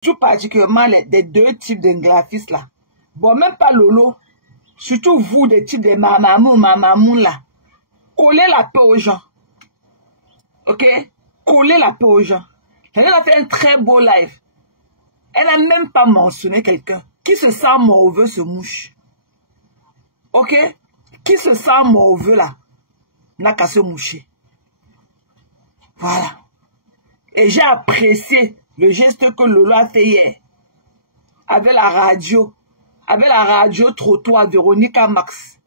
tout particulièrement des deux types de graphistes là. Bon, même pas Lolo. Surtout vous, des types de mamamou là. Collez la paix aux gens. Ok? Collez la paix aux gens. Elle a fait un très beau live. Elle n'a même pas mentionné quelqu'un. Qui se sent morveux se mouche. Ok? Qui se sent morveux là n'a qu'à se moucher. Voilà. Et j'ai apprécié le geste que Lolo a fait hier. Avec la radio. Avec la radio trottoir Véronica Max.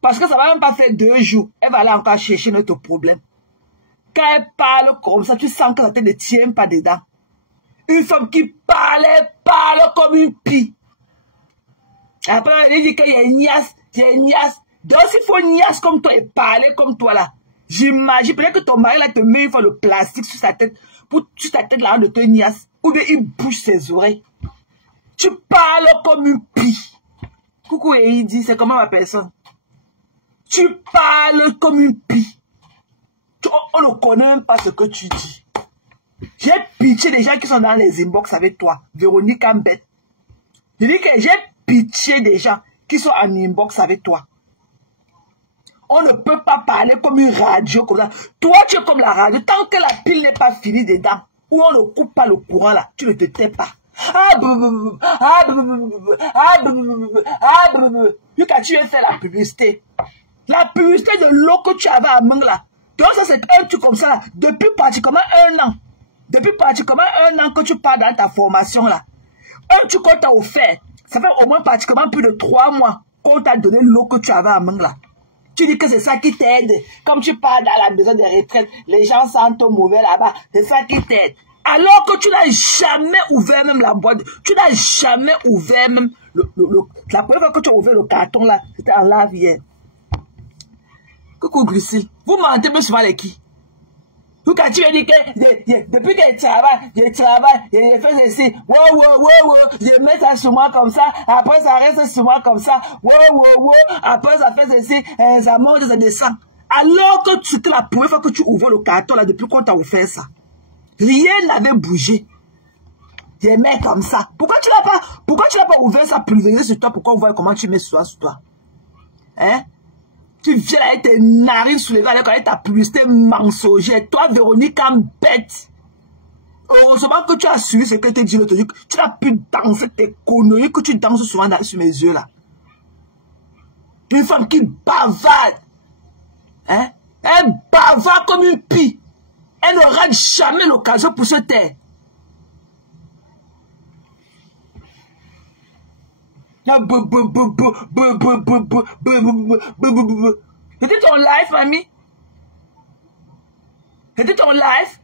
Parce que ça va même pas faire 2 jours. Elle va aller encore chercher notre problème. Quand elle parle comme ça, tu sens que la tête ne tient pas dedans. Une femme qui parle comme une pie. Après, elle dit qu'il y a une niasse, Donc, s'il faut une niasse comme toi et parler comme toi là, j'imagine peut-être que ton mari là te met une fois le plastique sur sa tête, sur ta tête là de te niasse. Ou bien il bouge ses oreilles. Tu parles comme une pie. Coucou et il dit, c'est comment ma personne? Tu parles comme une pie. On ne connaît même pas ce que tu dis. J'ai pitié des gens qui sont dans les inbox avec toi. Véronique Ambet. Je dis que j'ai pitié des gens qui sont en inbox avec toi. On ne peut pas parler comme une radio comme ça. Toi, tu es comme la radio. Tant que la pile n'est pas finie dedans, ou on ne coupe pas le courant là, tu ne te tais pas. Quand tu viens faire la publicité. La publicité de l'eau que tu avais à main là. Donc ça c'est un truc comme ça là. Depuis pratiquement 1 an. Depuis pratiquement 1 an que tu pars dans ta formation là. Un truc qu'on t'a offert. Ça fait au moins pratiquement plus de 3 mois qu'on t'a donné l'eau que tu avais à main là. Tu dis que c'est ça qui t'aide. Comme tu pars dans la maison de retraite, les gens sentent mauvais là-bas. C'est ça qui t'aide. Alors que tu n'as jamais ouvert même la boîte. Tu n'as jamais ouvert même la première fois que tu as ouvert le carton là, c'était en live hier. Coucou Grissil, vous mentez plus souvent les qui? Vous quand tu me dis que depuis que je travaille, je fais ceci, je mets ça sur moi comme ça, après ça reste sur moi comme ça, après ça fait ceci, ça monte, ça descend. Alors que c'était la première fois que tu ouvres le carton là, depuis qu'on t'a offert ça. Rien n'avait bougé. Je mets comme ça. Pourquoi tu n'as pas ouvert ça pulvérisé sur toi pour qu'on voit comment tu mets ça sur toi? Hein? Tu viens avec tes narines soulevées avec ta publicité mensongère. Toi, Véronique, en bête. Heureusement que tu as suivi ce que te dit l'autre jour. Tu n'as pu danser tes conneries que tu danses souvent sur mes yeux là. Une femme qui bavarde. Hein? Elle bavarde comme une pie. Elle ne rate jamais l'occasion pour se taire. C'était ton live, mamie. C'était ton live.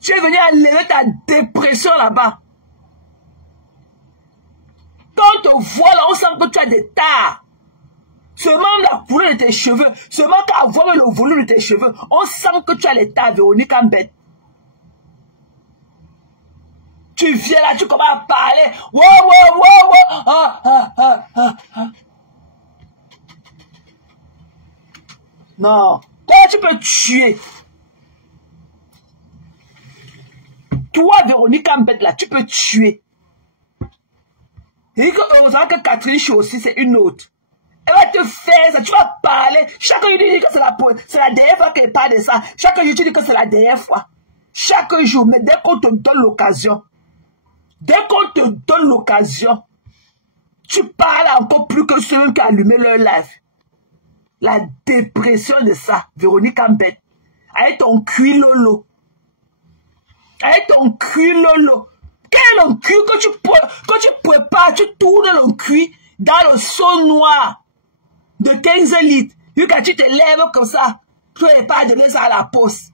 Tu es venu enlever ta dépression là-bas. Quand on te voit là, on sent que tu as des tares. Seulement la couleur de tes cheveux, seulement qu'à voir le volume de tes cheveux, on sent que tu as les tares, Véronique Ambet. Tu viens là, tu commences à parler. Non. Toi, tu peux tuer. Toi, Véronique Ambet, là, tu peux tuer. Et heureusement que Catherine Chou aussi, c'est une autre. Elle va te faire ça, tu vas parler. Chaque jour, tu dis que c'est la dernière fois qu'elle parle de ça. Chaque jour, tu dis que c'est la dernière fois. Chaque jour, mais dès qu'on te donne l'occasion, tu parles encore plus que ceux qui ont allumé leur live. La dépression de ça, Véronique Ambet. Avec ton cul lolo. Avec ton cul lolo. Quel est le cul que tu prépares, tu tournes le cul dans le seau noir de 15 litres. Et quand tu te lèves comme ça, tu n'es pas donné ça à la poste.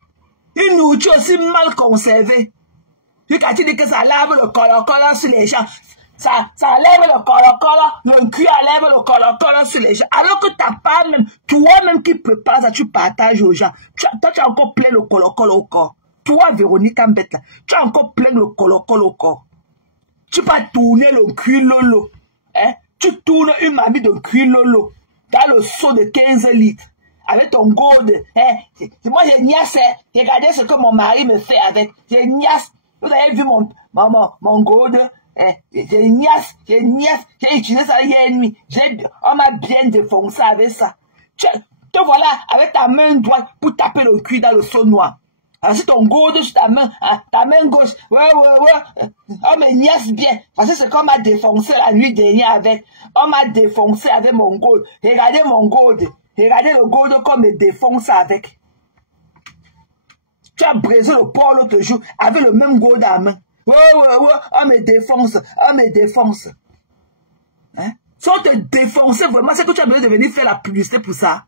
Une nourriture aussi mal conservée. Et quand tu dis que ça lave le colo sur les gens, ça lève le colo, le cul lève le colo sur les gens. Alors que ta part même, toi-même qui prépares ça, tu partages aux gens. Toi, tu as encore plein le colo au corps. Toi, Véronique Ambet, là, tu as encore plein le colo au corps. Tu vas tourner le cul lolo. Hein? Tu tournes une mamie de cul lolo dans le seau de 15 litres. Avec ton gourde. Hein? Moi, j'ai niasse. Regardez ce que mon mari me fait avec. J'ai niasse. Vous avez vu mon gold? J'ai niasse, j'ai utilisé ça hier nuit. On m'a bien défoncé avec ça. Te voilà avec ta main droite pour taper le cul dans le seau noir. Alors si ton gold sur ta main gauche, ouais, on me niasse bien. Parce que c'est qu'on m'a défoncé la nuit dernière avec. On m'a défoncé avec mon gold. Regardez mon gold. Regardez le gold qu'on me défonce avec. Tu as brisé le port l'autre jour avec le même gold à la main. Ouais, on me défonce, Hein? Si on te défonce vraiment, c'est que tu as besoin de venir faire la publicité pour ça.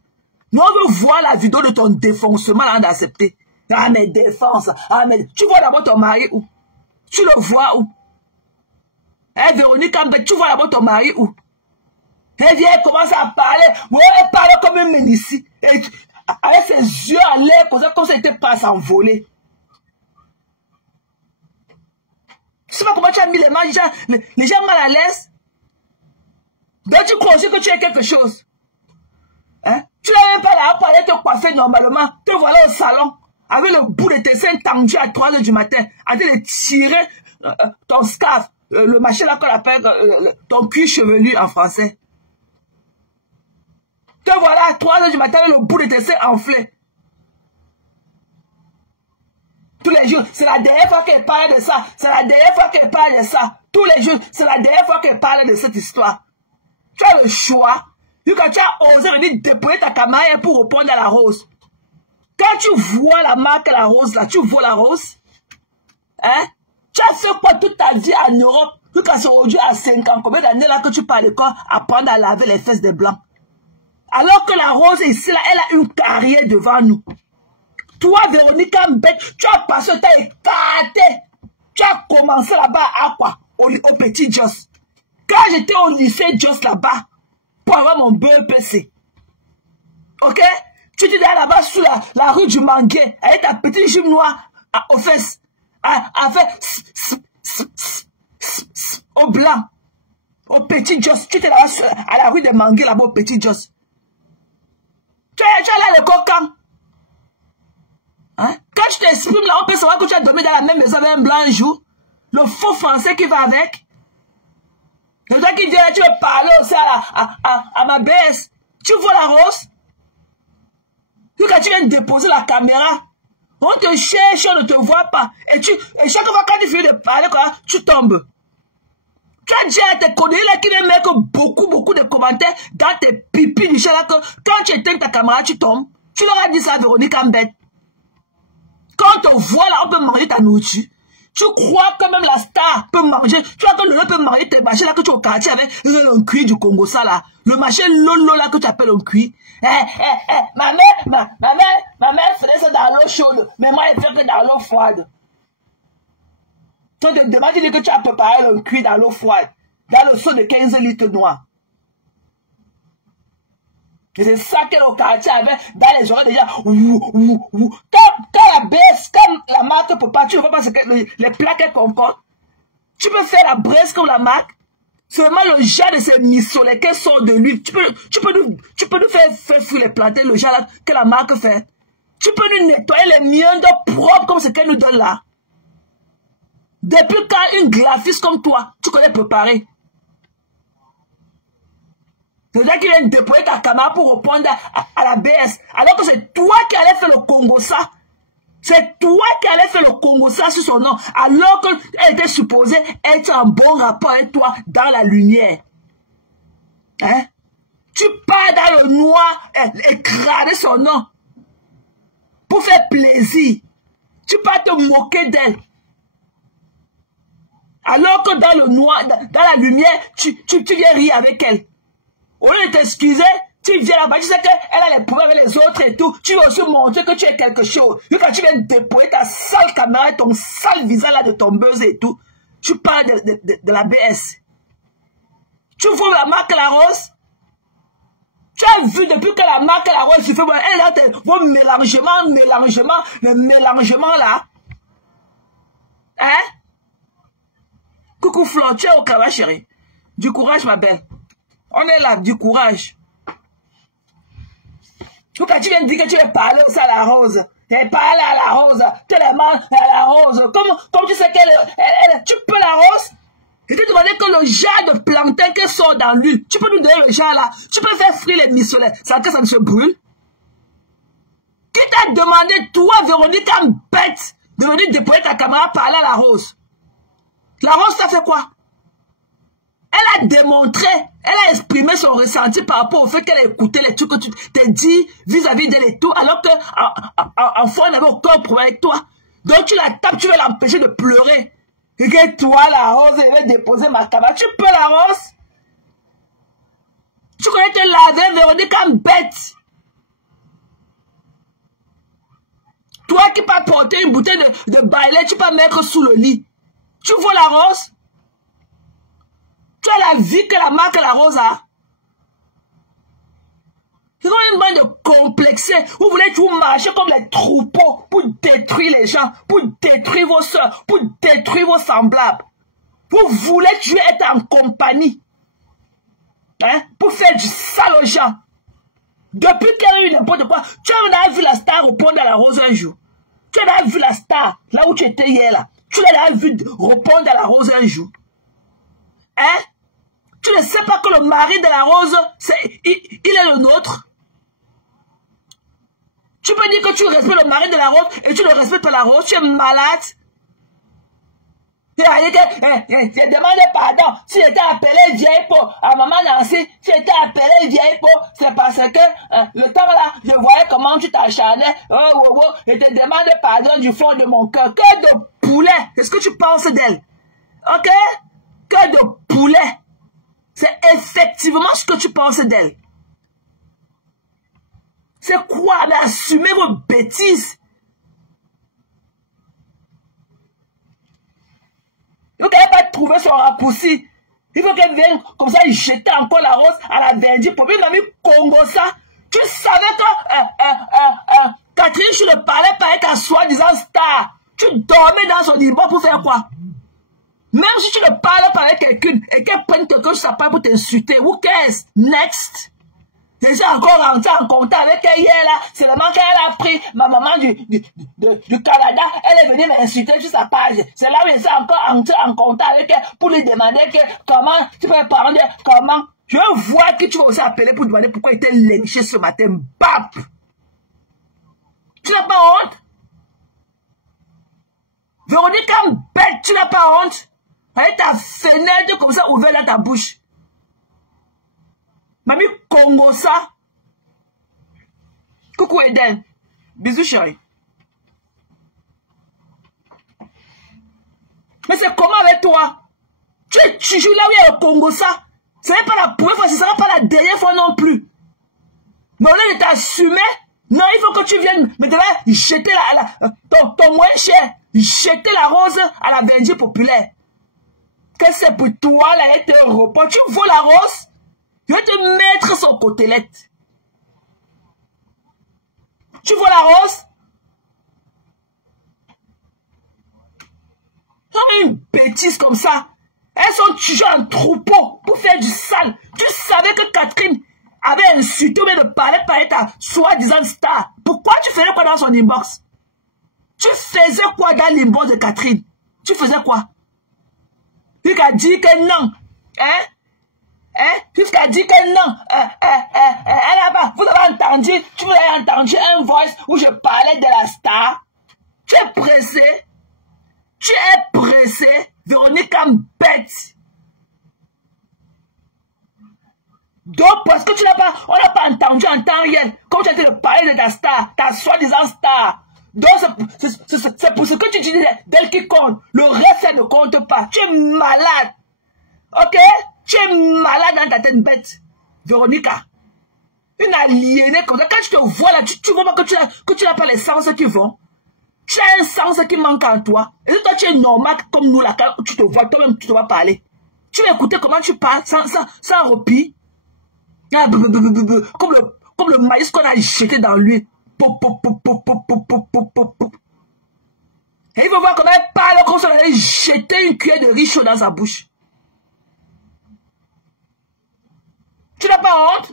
Nous, on veut voir la vidéo de ton défoncement avant d'accepter. Ah, mais défonce. Ah, mais... Tu vois d'abord ton mari où? Tu le vois où? Hein, Véronique Ambet, tu vois d'abord ton mari où? Elle vient, elle commence à parler. Ouais, elle parle comme une ménicie. Avec ses yeux à l'air, comme ça elle n'était pas à s'envoler. Je ne sais pas comment tu as mis les mains, les gens mal à l'aise. Donc tu crois aussi que tu es quelque chose. Hein? Tu n'as même pas là pour aller te coiffer normalement. Te voilà au salon, avec le bout de tes seins tendus à 3 h du matin, en train de tirer ton scarf, le machin là qu'on appelle ton cuir chevelu en français. Te voilà à 3 h du matin avec le bout de tes seins enflé. Tous les jours, c'est la dernière fois qu'elle parle de ça. C'est la dernière fois qu'elle parle de ça. Tous les jours, c'est la dernière fois qu'elle parle de cette histoire. Tu as le choix. Quand tu as osé venir déployer ta caméra pour répondre à la rose. Quand tu vois la marque la rose là, tu vois la rose. Hein? Tu as fait quoi toute ta vie en Europe? Quand c'est aujourd'hui à 5 ans, combien d'années là que tu parles de quoi? Apprendre à laver les fesses des blancs. Alors que la rose ici là, elle a une carrière devant nous. Toi, Véronique Ambet, tu as passé, tu as écarté. Tu as commencé là-bas à quoi? Au petit Joss. Quand j'étais au lycée Joss là-bas, pour avoir mon BEPC. Ok? Tu étais là-bas sous la rue du Manguet, avec ta petite jupe noire aux fesses. Au blanc. Au petit Joss. Tu étais là à la rue des Manguets, là-bas au petit Joss. Tu es là le coquin. Hein? Quand tu t'exprimes là, on peut savoir que tu as dormi dans la même maison avec un blanc un jour. Le faux français qui va avec. Le gars qui dit là, tu veux parler aussi à ma BS. Tu vois la rose? Quand tu viens déposer la caméra, on te cherche, on ne te voit pas. Et chaque fois quand tu finis de parler, quoi, tu tombes. Tu as dit à tes collègues qui ne mettent que beaucoup de commentaires dans tes pipis du chat là que quand tu éteins ta caméra, tu tombes. Tu leur as dit ça à Véronique Ambet. Quand on te voit là, on peut manger ta nourriture. Tu crois que même la star peut manger. Tu crois que le peut manger tes machins là que tu es au quartier avec un cuir du Congo ça là. Le machin lolo là que tu appelles un cuir. Ma mère faisait ça dans l'eau chaude. Mais moi, elle fait que dans l'eau froide. Tu te demandes que tu as préparé un cuir dans l'eau froide. Dans le seau de 15 litres noir. C'est ça qu'elle au quartier avait dans les oreilles déjà. Quand la baisse, comme la marque peut pas, tu ne vois pas ce que les plats qu'elle comporte. Tu peux faire la braise comme la marque. Seulement le genre de ces missolets qu'elle sort de lui. Tu peux nous faire fuir les planter, le genre que la marque fait. Tu peux nous nettoyer les miens de propre comme ce qu'elle nous donne là. Depuis quand une graphiste comme toi, tu connais préparer. C'est-à-dire qu'il vient déployer ta caméra pour répondre à la BS. Alors que c'est toi qui allais faire le Congo ça. C'est toi qui allais faire le Congo ça sur son nom. Alors qu'elle était supposée être en bon rapport avec toi dans la lumière. Hein? Tu pars dans le noir écraser son nom. Pour faire plaisir. Tu pars te moquer d'elle. Alors que dans le noir, dans la lumière, tu viens rire avec elle. Au lieu de t'excuser, tu viens là-bas, tu sais qu'elle a les problèmes avec les autres et tout. Tu veux aussi montrer que tu es quelque chose. Et quand tu viens déployer ta sale caméra, ton sale visage là de ton buzz et tout, tu parles de la BS. Tu vois la marque La Rose? Tu as vu depuis que la marque La Rose, tu fais, elle a vos mélangements, le mélangement là. Hein? Coucou Flo, tu es au travail, chérie. Du courage, ma belle. On est là, du courage. Quand tu viens de dire que tu veux parler aussi à La Rose, Et parle à la rose, tellement à la rose. Comme tu sais tu peux la rose. Et te demander que le genre de plantain qui sort dans l'huile, tu peux nous donner le genre là. Tu peux faire frire les missionnaires. Ça que ça ne se brûle. Qui t'a demandé, toi, Véronique, comme bête, de venir déposer ta caméra parler à la rose? La rose t'a fait quoi? Elle a démontré, elle a exprimé son ressenti par rapport au fait qu'elle a écouté les trucs que tu t'es dit vis-à-vis d'elle et tout, alors qu'en fond, elle n'avait aucun problème avec toi. Donc tu la tapes, tu veux l'empêcher de pleurer. Et que toi, la rose, elle va déposer ma caméra. Tu peux, la rose? Tu connais te laver, Véronique, comme bête. Toi qui peux porter une bouteille de balai, tu peux mettre sous le lit. Tu vois la rose? Tu as la vie que la marque la rose a. C'est comme une bande de complexés. Vous voulez vous marcher comme les troupeaux pour détruire les gens, pour détruire vos soeurs, pour détruire vos semblables. Vous voulez tuer être en compagnie. Hein? Pour faire du sale aux gens. Depuis qu'elle a eu n'importe quoi, tu as vu la star répondre à la rose un jour. Tu as vu la star, là où tu étais hier là. Tu l'as vu répondre à la rose un jour. Hein? Tu ne sais pas que le mari de la rose, il est le nôtre. Tu peux dire que tu respectes le mari de la rose et tu ne respectes pas la rose. Tu es malade. J'ai demandé pardon. Si j'étais appelé vieille peau à maman Nancy, si j'étais appelé vieille peau, c'est parce que le temps là, je voyais comment tu t'acharnais. Et te demande pardon du fond de mon cœur. Cœur de poulet. Qu'est-ce que tu penses d'elle? Ok? Cœur de poulet. C'est effectivement ce que tu penses d'elle. C'est quoi? Mais assumez vos bêtises. Il faut qu'elle n'ait pas trouvé son raccourci. Il faut qu'elle vienne comme ça jeter encore la rose à la Verdi. Pour lui, il a mis Congo ça. Tu savais que Catherine, je ne parlais pas avec un soi-disant star. Tu dormais dans son lit pour faire quoi? Même si tu ne parles pas avec quelqu'un et qu'elle prenne quelque chose pour t'insulter. Who cares? Next. Je suis encore rentré en contact avec elle hier là. C'est seulement qu'elle a pris ma maman du Canada. Elle est venue m'insulter sur sa page. C'est là où je suis encore rentré en contact avec elle pour lui demander que comment tu peux parler, comment. Je vois que tu vas aussi appeler pour demander pourquoi il était lynché ce matin. Bap! Tu n'as pas honte? Véronique, comme bête, tu n'as pas honte? Avec ta fenêtre comme ça ouverte dans ta bouche. Mamie Congo ça. Coucou Eden. Bisous chérie. Mais c'est comment avec toi? Tu es toujours là où il y a le Congo ça. Ce n'est pas la première fois, ce ne sera pas la dernière fois non plus. Mais au lieu de t'assumer, non, il faut que tu viennes maintenant jeter ton moins cher, jeter la rose à la Verdi populaire. Que c'est pour toi là et tes repas. Tu vois la rose? Je vais te mettre son côtelette. Tu vois la rose? Une bêtise comme ça. Elles sont toujours en troupeau pour faire du sale. Tu savais que Catherine avait insulté mais ne parlait pas à ta soi-disant star. Pourquoi tu faisais quoi dans son inbox? Tu faisais quoi dans l'inbox de Catherine? Tu faisais quoi? Tu as dit que non. Hein? Jusqu'à dire que non, vous avez entendu, tu avez entendu un voice où je parlais de la star. Tu es pressé, Véronique comme bête. Donc, parce que on n'a pas entendu en temps réel, comme tu as été de parler de ta star, ta soi-disant star. Donc, c'est pour ce que tu disais d'elle qui compte. Le reste, ça ne compte pas. Tu es malade. Ok? Tu es malade dans ta tête bête. Véronica. Une aliénée comme ça. Quand je te vois là, tu vois pas que tu n'as pas les sens qui vont. Tu as un sens qui manque en toi. Et toi, tu es normal comme nous là. Quand tu te vois, toi-même, tu te vas parler. Tu vas écouter comment tu parles sans repli. Comme le maïs qu'on a jeté dans l'huile. Et il faut voir comment elle parle comme si on allait jeter une cuillère de riz chaud dans sa bouche. Tu n'as pas honte?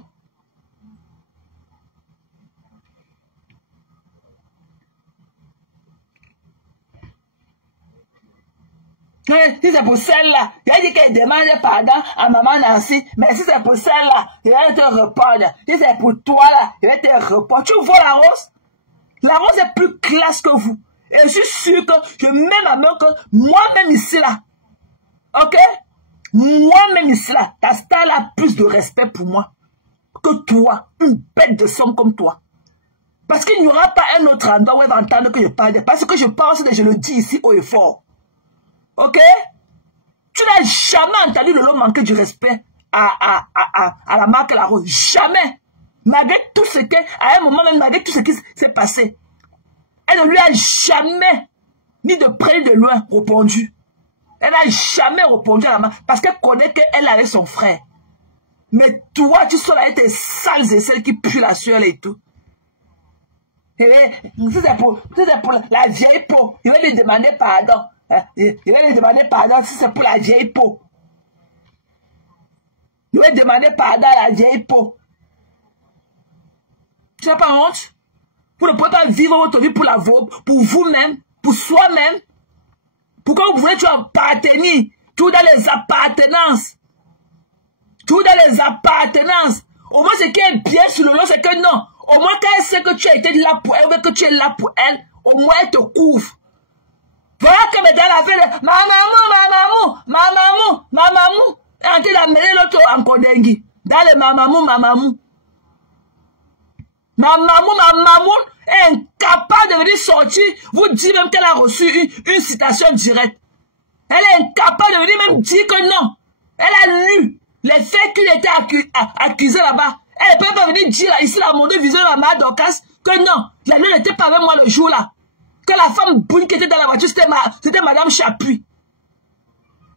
Si c'est pour celle-là, il a dit qu'elle demande pardon à maman Nancy, mais si c'est pour celle-là, il va te répondre. Si c'est pour toi là, il va te répondre. Tu vois la rose? La rose est plus classe que vous. Et je suis sûr que je mets ma main que moi-même ici là. Ok? Moi-même ici là, ta star a plus de respect pour moi que toi, une bête de somme comme toi. Parce qu'il n'y aura pas un autre endroit où elle va entendre que je parle. Parce que je pense que je le dis ici haut et fort. Ok? Tu n'as jamais entendu Lolo manquer du respect à la marque La Rose. Jamais. Malgré tout ce que, à un moment même, malgré tout ce qui s'est passé, elle ne lui a jamais, ni de près ni de loin, répondu. Elle n'a jamais répondu à la marque parce qu'elle connaît qu'elle avait son frère. Mais toi, tu seras avec tes sales et celles qui puent la sueur et tout. Et si c'est pour la vieille peau, il va lui demander pardon. Il va lui demander pardon si c'est pour la vieille peau. Il va demander pardon à la vieille peau. Tu n'as pas honte? Vous ne pouvez pas vivre votre vie pour vous-même, pour soi-même. Pourquoi vous voulez appartenir? Tout dans les appartenances. Tout dans les appartenances. Au moins, ce qui est bien sur le lot, c'est que non. Au moins, quand elle sait que tu as été là pour elle, ou que tu es là pour elle, au moins, elle te couvre. Voilà que dans la vie, ma maman. Et en train d'amener l'autre en Kodengi. Dans le ma maman. Ma maman est incapable de venir sortir, vous dire même qu'elle a reçu une citation directe. Elle est incapable de venir même dire que non. Elle a lu les faits qu'il était accusé là-bas. Elle ne peut pas venir dire ici, la monde visée la mère d'Orcas, que non, la nuit n'était pas avec moi le jour-là. Que la femme brune qui était dans la voiture, c'était Madame Chapuis.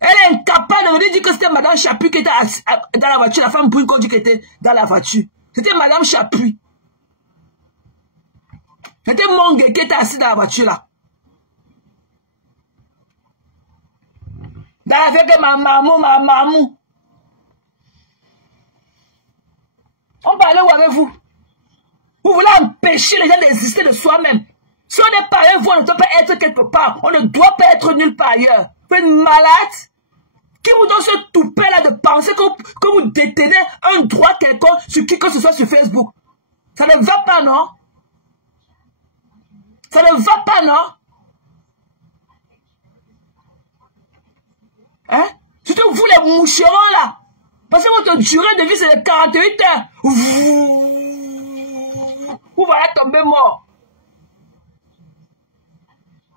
Elle est incapable de venir dire que c'était Madame Chapuis qui était dans la voiture, la femme brune qu'on dit qui était dans la voiture. C'était Madame Chapuis. C'était Mongue qui était assis dans la voiture là. Dans la vie que ma maman. On parlait où avec vous? Vous voulez empêcher les gens d'exister de soi-même. Si on est pas avec vous, on ne doit pas être quelque part. On ne doit pas être nulle part ailleurs. Vous êtes malade? Qui vous donne ce toupet là de penser que vous détenez un droit quelconque sur qui que ce soit sur Facebook? Ça ne va pas, non? Ça ne va pas, non? Hein? Surtout vous les moucherons là. Parce que votre durée de vie c'est de 48 heures. Vous voilà tomber mort.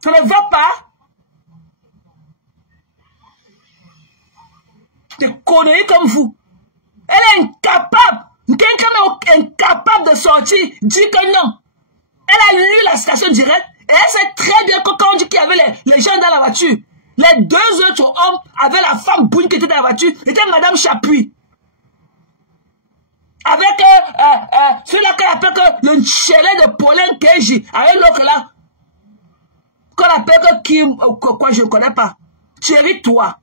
Ça ne va pas? Des conneries comme vous. Elle est incapable. Quelqu'un est incapable de sortir, dit que non. Elle a lu la citation directe et elle sait très bien que quand on dit qu'il y avait les gens dans la voiture, les deux autres hommes avaient la femme brune qui était dans la voiture, c'était Madame Chapuis. Avec celui-là qu'on appelle que le chéri de Pauline Keji, avec l'autre là, qu'on appelle que Kim, quoi je ne connais pas. Chéri, toi.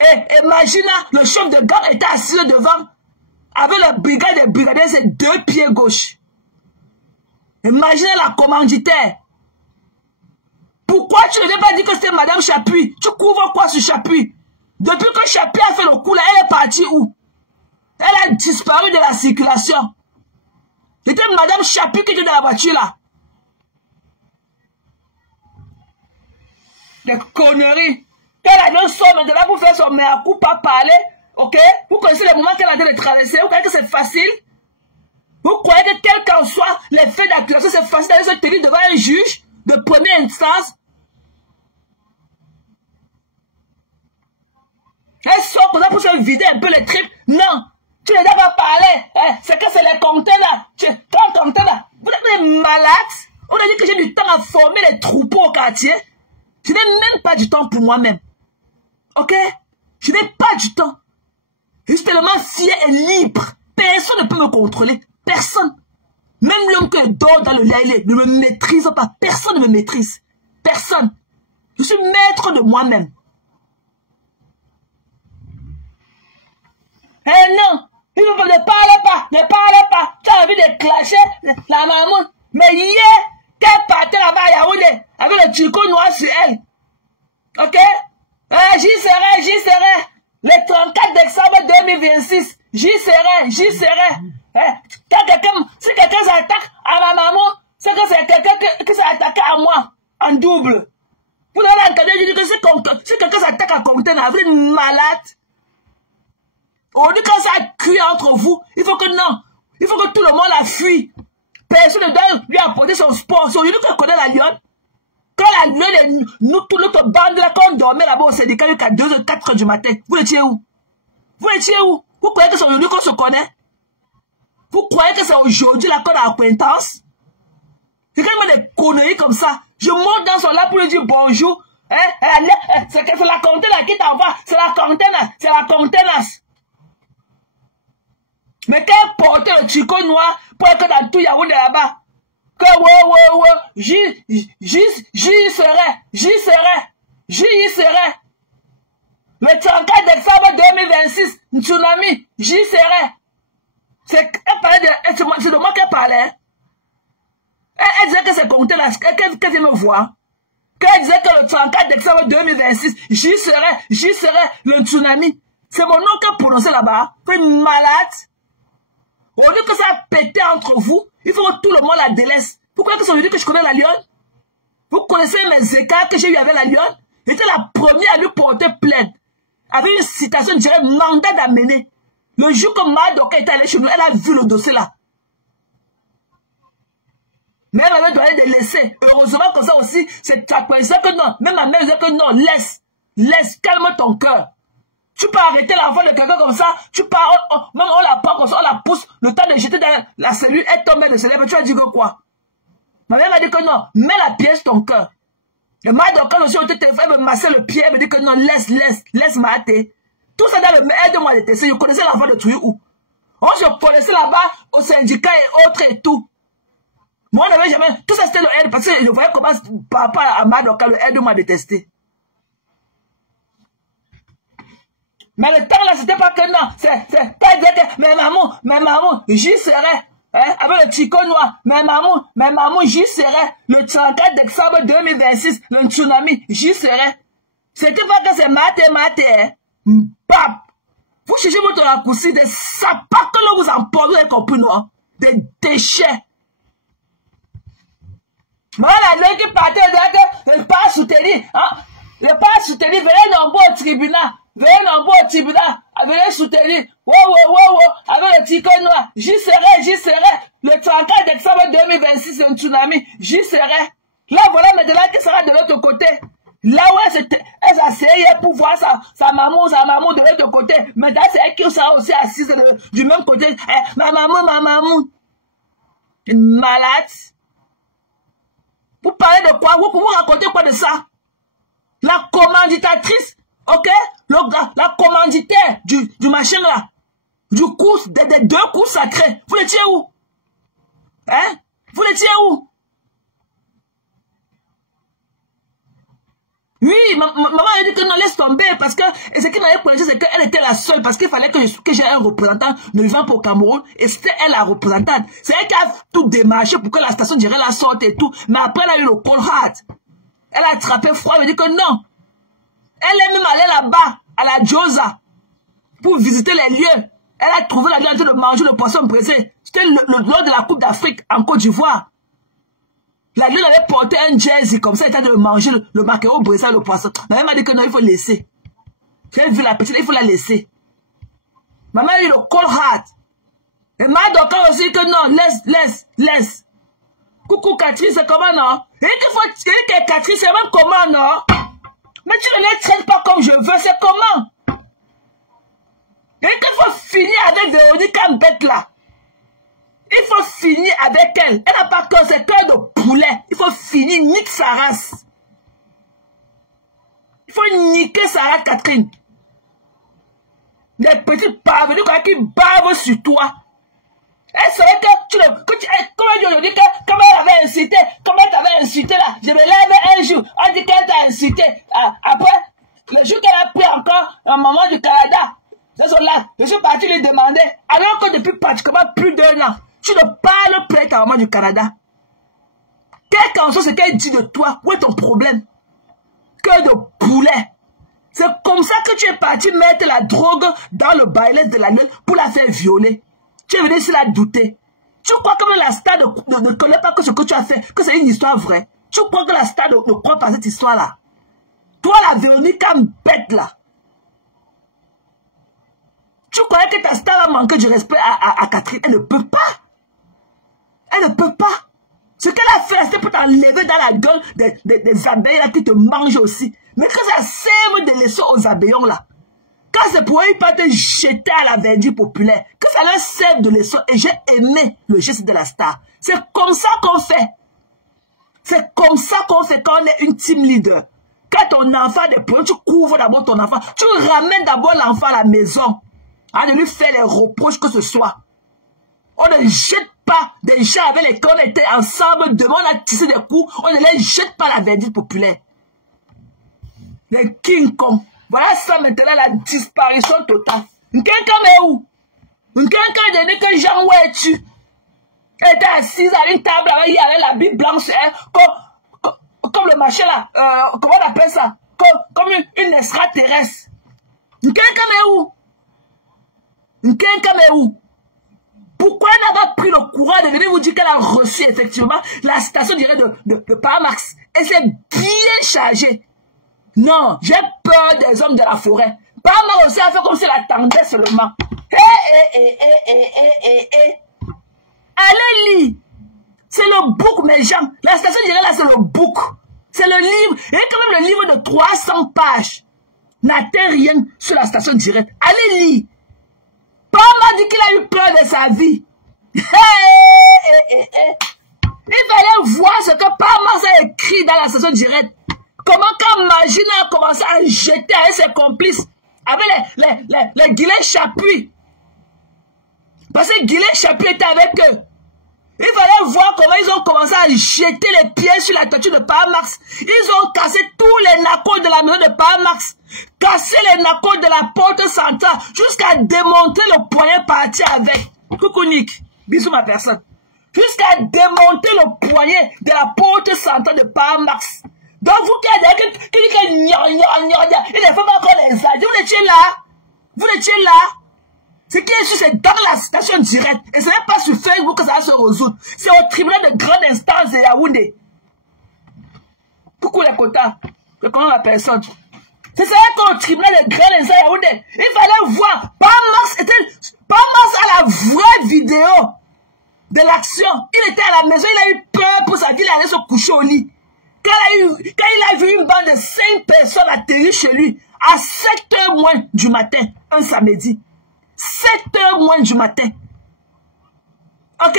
Et imagine, le chef de gare était assis devant, avec la brigade des brigadiers, ses deux pieds gauche. Imaginez la commanditaire. Pourquoi tu ne t'es pas dit que c'était Madame Chapuis? Tu couvres quoi sur Chapuis? Depuis que Chapuis a fait le coup là, elle est partie où? Elle a disparu de la circulation. C'était Madame Chapuis qui était dans la voiture là. Des conneries. Elle a donné son maintenant pour faire son mea culpa parler. Ok? Vous connaissez les moments qu'elle a de traverser. Vous croyez que c'est facile? Vous croyez que quel qu'en soit les faits d'accusation, c'est facile d'aller se tenir devant un juge de première instance? Elle sort comme ça pour se vider un peu les tripes. Non! Tu ne dois pas parler. C'est que c'est les compteurs là. Quand compteurs là. Vous êtes malades. On a dit que j'ai du temps à former les troupeaux au quartier. Je n'ai même pas du temps pour moi-même. Ok? Je n'ai pas du temps. Je suis tellement fier et libre. Personne ne peut me contrôler. Personne. Même l'homme que dort dans le laïlé ne me maîtrise pas. Personne ne me maîtrise. Personne. Je suis maître de moi-même. Eh non. Il ne parle pas. Ne parle pas. Tu as envie de clasher la maman. Mais hier, qu'elle partait là-bas à Yaoundé, avec le tricot noir sur elle. Ok? J'y serai. Le 34 décembre 2026. J'y serai. Si quelqu'un s'attaque à ma maman, c'est que c'est quelqu'un qui s'est attaqué à moi. En double. Vous allez entendre, je dis que si quelqu'un s'attaque à Container, vous êtes malade. On dit quand ça cuit entre vous, il faut que non. Il faut que tout le monde la fuit. Personne ne doit lui apporter son sponsor. Je dis qu'on connaît la lionne. Quand la lionne, nous, toute notre bande là, quand on dormait là-bas au syndicat jusqu'à 2h, 4h du matin, vous étiez où? Vous croyez que c'est aujourd'hui qu'on se connaît? Vous croyez que c'est aujourd'hui là qu'on a acquaintance? C'est quand même des conneries comme ça. Je monte dans son là pour lui dire bonjour. C'est la container qui t'envoie. C'est la container. Mais quand elle portait le tricot noir pour être dans tout Yaoundé là-bas, que j'y serai. Le 34 décembre 2026, tsunami, j'y serai. C'est de moi qu'elle parlait. Elle disait que c'est compté là, qu'elle me voit. Qu'elle disait que le 34 décembre 2026, j'y serai, le tsunami. C'est mon nom qu'elle prononçait là-bas. Vous êtes malade. Au lieu que ça a pété entre vous, il faut que tout le monde la délaisse. Pourquoi que ça veut dire que je connais la lionne? Vous connaissez mes écarts que j'ai eu avec la lionne? J'étais la première à lui porter plainte. Avec une citation, je dirais, mandat d'amener. Le jour que Madoka est allée chez nous, elle a vu le dossier là. Mais elle m'avait donné de laisser. Heureusement comme ça aussi, c'est ta pensée que non. Même ma mère disait que non, laisse, calme ton cœur. Tu peux arrêter l'enfant de quelqu'un comme ça, même on la prend comme ça, on la pousse, le temps de jeter dans la cellule, elle tombe de cellule, tu vas dire que quoi? Ma mère m'a dit que non, mets la pièce ton cœur. Et moi, donc, quand je suis au téléphone, elle me massait le pied, elle me dit que non, laisse m'arrêter. Tout ça dans le aide-moi à détester, je connaissais l'enfant de Touy où? Oh, je connaissais là-bas, au syndicat et autres et tout. Moi, on n'avait jamais, tout ça c'était le aide, parce que je voyais comment, par rapport à Madoka, le aide-moi à détester. Mais le temps là, c'était pas que non. C'est pas dire que, mais maman, j'y serai. Avec le tricot noir. Mais maman, j'y serai. Le 34 décembre 2026, le tsunami, j'y serai. C'était pas que c'est maté. Pap. Vous cherchez votre raccourci, des sapats que vous emportez, les compris noirs. Des déchets. Voilà la loi qui partait, le pas soutenir. Le pas soutenir, venez nombreux au tribunal. Venez soutenir. Avec le tricot noir. J'y serai. Le 34 décembre 2026, c'est un tsunami. J'y serai. Là, voilà maintenant qui sera de l'autre côté. Là où elle s'asseyait pour voir sa maman de l'autre côté. Maintenant, c'est elle qui sera aussi assise du même côté. Ma maman. Une malade. Vous parlez de quoi? Vous racontez quoi de ça? La commanditatrice. Ok? La commanditaire du machin là. Du cours, des deux cours sacrés. Vous l'étiez où? Vous l'étiez où? Oui, maman a dit que non, laisse tomber parce que, et ce qui m'avait pointé, c'est qu'elle était la seule parce qu'il fallait que j'ai un représentant ne vivant pour Cameroun et c'était elle la représentante. C'est elle qui a tout démarché pour que la station dirait la sorte et tout. Mais après, elle a eu le cold heart. Elle a attrapé froid, elle a dit que non. Elle est même allée là-bas, à la Djoza, pour visiter les lieux. Elle a trouvé la lieu en train de manger le poisson braisé. C'était lors de la Coupe d'Afrique en Côte d'Ivoire. La lieu avait porté un jersey comme ça, elle était en train de manger le maquereau braisé, le poisson. Ma mère m'a dit que non, il faut laisser. J'ai vu la petite, il faut la laisser. Ma mère a eu le cold heart. Et ma docteur aussi que non, laisse. Coucou Catherine, c'est comment non? Et qu'il faut que Catherine, c'est même comment non? Mais tu ne les traites pas comme je veux, c'est comment? Et qu'il faut finir avec Véronique bête là. Il faut finir avec elle. Elle n'a pas cœur, c'est cœur de poulet. Il faut finir, nique sa race. Il faut niquer sa race, Catherine. Des petits parvenus qui bavent sur toi. Elle savait que comment je dis que, comme elle avait incité, comme elle t'avait incité là, je me lève un jour, on dit qu'elle t'a incité. Après, le jour qu'elle a pris encore un moment du Canada, là, je suis parti lui demander, alors que depuis pratiquement plus d'1 an, tu ne parles plus avec ta maman du Canada. Quel qu'en soit ce qu'elle dit de toi, où est ton problème? queue de poulet. C'est comme ça que tu es parti mettre la drogue dans le baillet de la lune pour la faire violer. Tu es venu ici la douter. Tu crois que la star ne connaît pas que ce que tu as fait, que c'est une histoire vraie. Tu crois que la star ne croit pas cette histoire-là. Toi, la Véronique bête là. Tu croyais que ta star a manqué du respect à Catherine. Elle ne peut pas. Elle ne peut pas. Ce qu'elle a fait, c'est pour t'enlever dans la gueule des abeilles là qui te mangent aussi. Mais que ça sert des leçons aux abeillons là. Quand c'est pour eux, ils peuvent te jeter à la verdure populaire. Que ça leur serve de leçon. Et j'ai aimé le geste de la star. C'est comme ça qu'on fait. C'est comme ça qu'on fait quand on est une team leader. Quand ton enfant a des problèmes, tu couvres d'abord ton enfant. Tu ramènes d'abord l'enfant à la maison. À de lui faire les reproches que ce soit. On ne jette pas des gens avec lesquels on était ensemble. Demain, on a tissé des coups. On ne les jette pas à la verdure populaire. Les King Kong. Voilà ça maintenant, la disparition totale. Quelqu'un est où? Quelqu'un est donné que Jean, où es-tu? Elle était assise à une table avec, il y avait la Bible blanche, comme le machin là, comment on appelle ça? Comme une extraterrestre. Quelqu'un est où? Quelqu'un est où? Pourquoi elle n'a pas pris le courage de venir vous dire qu'elle a reçu effectivement la station directe de Paramax? Et c'est bien chargé. Non, j'ai peur des hommes de la forêt. Paramax aussi a fait comme si elle attendait seulement. Allez lire. C'est le book, mes gens. La station directe là, c'est le book. C'est le livre. Et quand même le livre de 300 pages n'atteint rien sur la station directe. Allez lire. Paramax dit qu'il a eu peur de sa vie. Il fallait voir ce que Paramax a écrit dans la station directe. Comment quand Magine a commencé à jeter avec ses complices, avec les Guillet Chapuis. Parce que Guillet Chapuis était avec eux. Il fallait voir comment ils ont commencé à jeter les pieds sur la toiture de Paramax. Ils ont cassé tous les nacos de la maison de Paramax. Cassé les nacos de la porte centrale jusqu'à démonter le poignet parti avec. Coucou Nick, bisous ma personne. Jusqu'à démonter le poignet de la porte centrale de Paramax. Donc vous qui avez il ne faut pas encore les âges. Vous étiez là. Vous étiez là. Ce qui est sûr, c'est dans la station directe. Et ce n'est pas sur Facebook que ça va se résoudre. C'est au tribunal de grande instance de Yaoundé. Coucou les quotas. Je connais la personne. C'est ça qu'au tribunal de grande instance de Yaoundé. Il fallait voir. Paramax a la vraie vidéo de l'action. Il était à la maison, il a eu peur pour sa vie, il allait se coucher au lit. Quand il a vu une bande de 5 personnes atterrir chez lui à 7h moins du matin, un samedi. 7h moins du matin. Ok?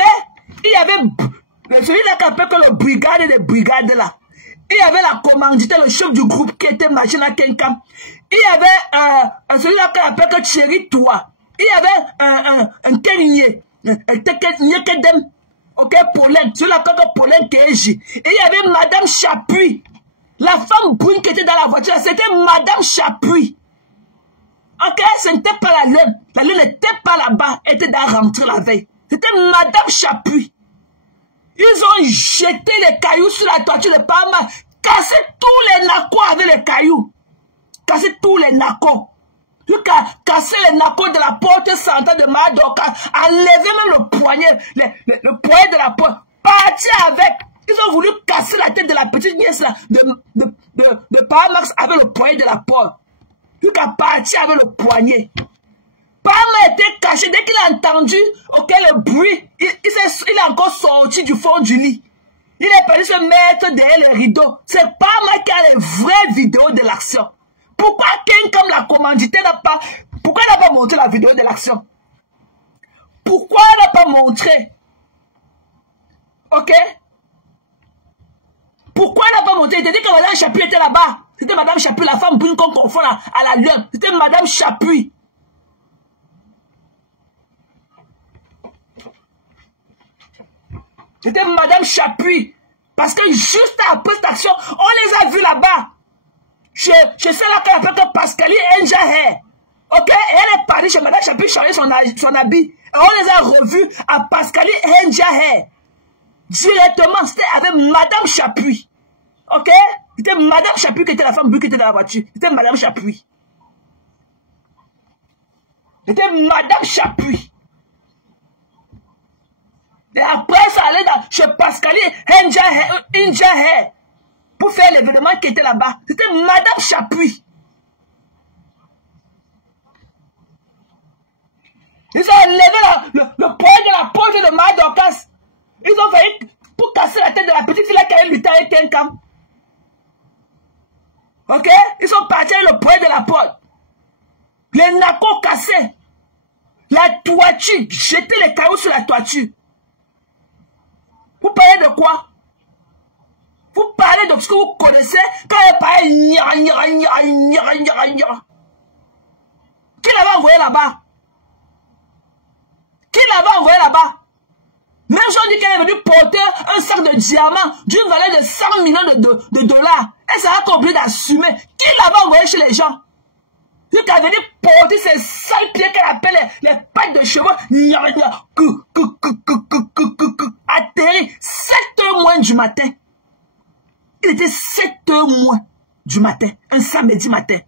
Il y avait celui-là qui appelle que le brigade des brigades là. Il y avait la commanditaire, le chef du groupe qui était Magina Kenkam. Il y avait celui-là qui appelle que Thierry Toua. Il y avait un Kenye. Kedem. Ok, Pauline. Celui-là qui appelle Pauline Keji. Et il y avait Madame Chapuis. La femme brune qui était dans la voiture, c'était Madame Chapuis. Ok, ce n'était pas la lune. La lune n'était pas là-bas. Elle était dans rentrer la veille. C'était Madame Chapuis. Ils ont jeté les cailloux sur la toiture de Paramax. Cassé tous les nacos avec les cailloux. Cassé tous les nacos. Jusqu'à casser les nacos de la porte centrale de Madoka. Enlever même le poignet. Le poignet de la porte. Partir avec. Ils ont voulu casser la tête de la petite nièce là, de Paramax avec le poignet de la porte. Jusqu'à partir avec le poignet. Paramax était caché. Dès qu'il a entendu le bruit, il est encore sorti du fond du lit. Il est parti se mettre derrière le rideau. C'est Paramax qui a les vraies vidéos de l'action. Pourquoi quelqu'un comme la commanditaire n'a pas... Pourquoi elle n'a pas montré la vidéo de l'action? Pourquoi elle n'a pas montré? Ok? Pourquoi elle n'a pas montré? Il t'a dit que Madame Chapuis était là-bas. C'était Madame Chapuis, la femme brune qu'on confond à la lune. C'était Madame Chapuis. C'était Madame Chapuis. Parce que juste après cette action, on les a vus là-bas. Chez celle-là qu'on appelle que Pascalie Enjahe. Ok? Et elle est partie chez Madame Chapuis changer son habit. Et on les a revus à Pascalie Enjahe. Directement, c'était avec Madame Chapuis. Ok? C'était Madame Chapuis qui était la femme bleue qui était dans la voiture. C'était Madame Chapuis. C'était Madame Chapuis. Et après, ça allait chez Pascaline Inja pour faire l'événement qui était là-bas. C'était Madame Chapuis. Ils ont enlevé le poing de la poche de Marie Dorcas. Ils ont failli pour casser la tête de la petite fille qui avait lutté avec quelqu'un. Ok? Ils sont partis avec le poing de la porte. Les nacos cassés. La toiture. Jeter les cailloux sur la toiture. Vous parlez de quoi? Vous parlez de ce que vous connaissez quand vous parlez Qui l'avait envoyé là-bas? Qui l'avait envoyé là-bas? Même si on dit qu'elle est venue porter un sac de diamants d'une valeur de 100 millions de dollars. Elle s'est obligée d'assumer. Qui l'avait envoyé chez les gens? Qui est venu porter ces sales pieds qu'elle appelle les pattes de chevaux. Atterri 7h moins du matin. Il était 7h moins du matin. Un samedi matin.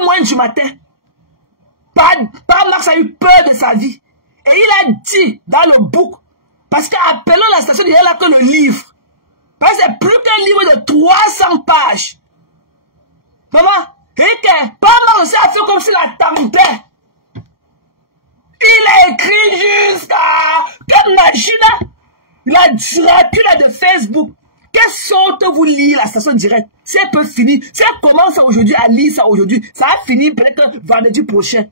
Moins du matin. Par Max a eu peur de sa vie. Et il a dit dans le book, parce qu'appelant la station, il y a là que le livre. Parce que c'est plus qu'un livre de 300 pages. Comment? Et que Par Max aussi a fait comme s'il attendait. Il a écrit jusqu'à... Quelle magie là? La dracula de Facebook. Quelle sorte vous lire la station directe? Si elle peut finir, si elle commence aujourd'hui à lire ça aujourd'hui, ça va finir peut-être vendredi prochain.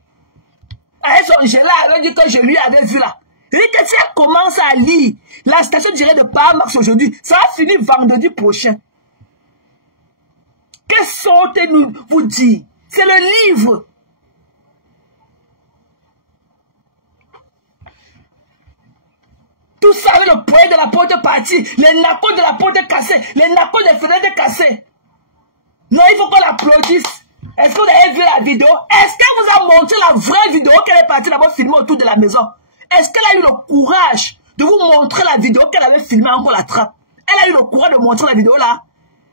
Avec son gelé, elle dit que je lui avais vu là. Et que si elle commence à lire la station directe de Par Max aujourd'hui, ça va finir vendredi prochain. Quelle sorte vous dire? C'est le livre. Tout ça avec le poing de la porte partie, les nacos de la porte cassée, les nacos des fenêtres cassées. Non, il faut qu'on l'applaudisse. Est-ce que vous avez vu la vidéo? Est-ce qu'elle vous a montré la vraie vidéo qu'elle est partie d'abord filmer autour de la maison? Est-ce qu'elle a eu le courage de vous montrer la vidéo qu'elle avait filmée encore la trappe? Elle a eu le courage de montrer la vidéo là.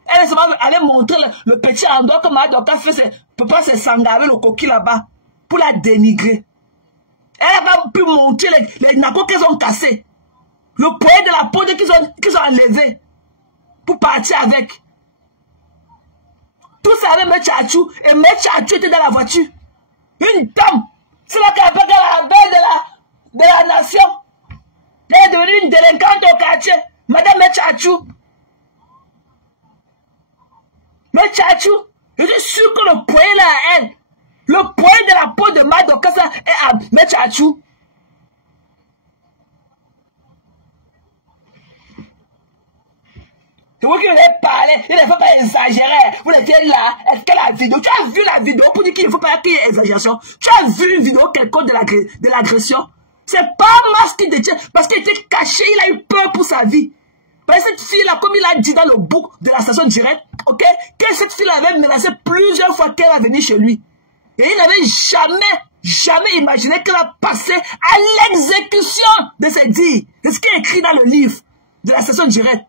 Elle avait montré le petit endroit que Marie Dorcas peut pas se s'engager le coquille là-bas pour la dénigrer. Elle n'a pas pu montrer les nacos qu'ils ont cassés. Le poing de la porte qu'ils ont enlevé pour partir avec. Tout ça avec Metchachou. Et Metchachou était dans la voiture. Une dame. C'est là qu'elle appelle la belle de la nation. Elle est devenue une délinquante au quartier. Madame Metchachou. Metchachou. Je suis sûr que le poing là à elle. Le poing de la peau de Marie Dorcas est à Metchachou. C'est vous qui devez parler, il ne faut pas exagérer. Vous étiez là, est-ce que la vidéo, tu as vu la vidéo pour dire qu'il ne faut pas qu'il y ait exagération. Tu as vu une vidéo quelconque de l'agression. C'est pas Max qui détient, parce qu'il était caché, il a eu peur pour sa vie. Parce que cette fille-là, comme il a dit dans le book de la station directe, ok, que cette fille avait menacé plusieurs fois qu'elle va venir chez lui. Et il n'avait jamais imaginé qu'elle a passé à l'exécution de ses dires. C'est ce qui est écrit dans le livre de la station directe.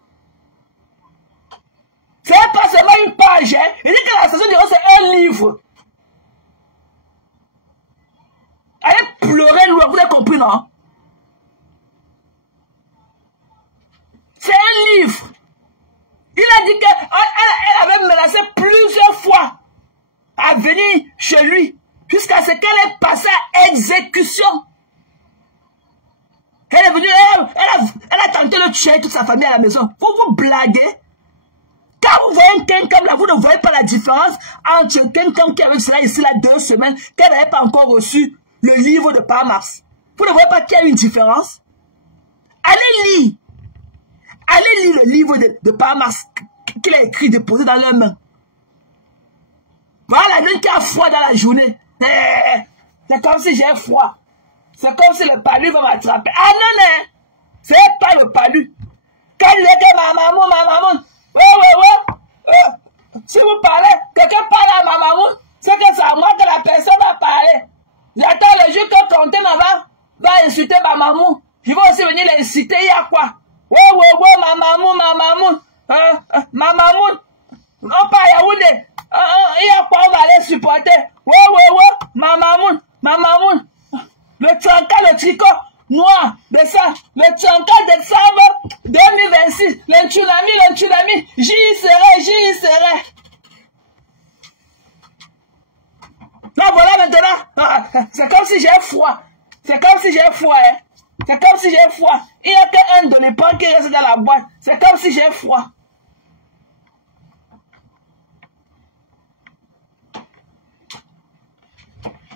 C'est pas seulement une page, hein. Il dit que la station directe, c'est un livre. Allez pleurer, loin, vous avez compris, non? C'est un livre. Il a dit qu'elle avait menacé plusieurs fois à venir chez lui jusqu'à ce qu'elle ait passé à exécution. Elle est venue, elle a tenté de tuer toute sa famille à la maison. Vous blaguez? Quand vous voyez quelqu'un là, vous ne voyez pas la différence entre quelqu'un qui avait cela ici là 2 semaines, qu'elle n'avait pas encore reçu le livre de Par Max. Vous ne voyez pas qu'il y a une différence? Allez lire. Allez lire le livre de Par Max qu'il a écrit, déposé dans leurs mains. Voilà, l'un qui a froid dans la journée. C'est comme si j'ai froid. C'est comme si le palu va m'attraper. Ah non, non. C'est pas le palu. Quand il était ma maman. Ouais. Si vous parlez, quelqu'un parle à ma maman, c'est que c'est à moi que la personne va parler. J'attends le jour que Container va insulter ma maman. Je vais aussi venir l'inciter, il y a quoi? Ouais, ma maman. Ma maman. On part à Yaoundé. Il y a quoi, on va aller supporter. Ouais, ma maman. Le Tchanka, le tricot noir de ça. Le Tchanka décembre 2026. Le tsunami. J'y serai. Là, voilà maintenant. C'est comme si j'ai froid. C'est comme si j'ai froid. Il n'y a qu'un de l'époque qui reste dans la boîte. C'est comme si j'ai froid.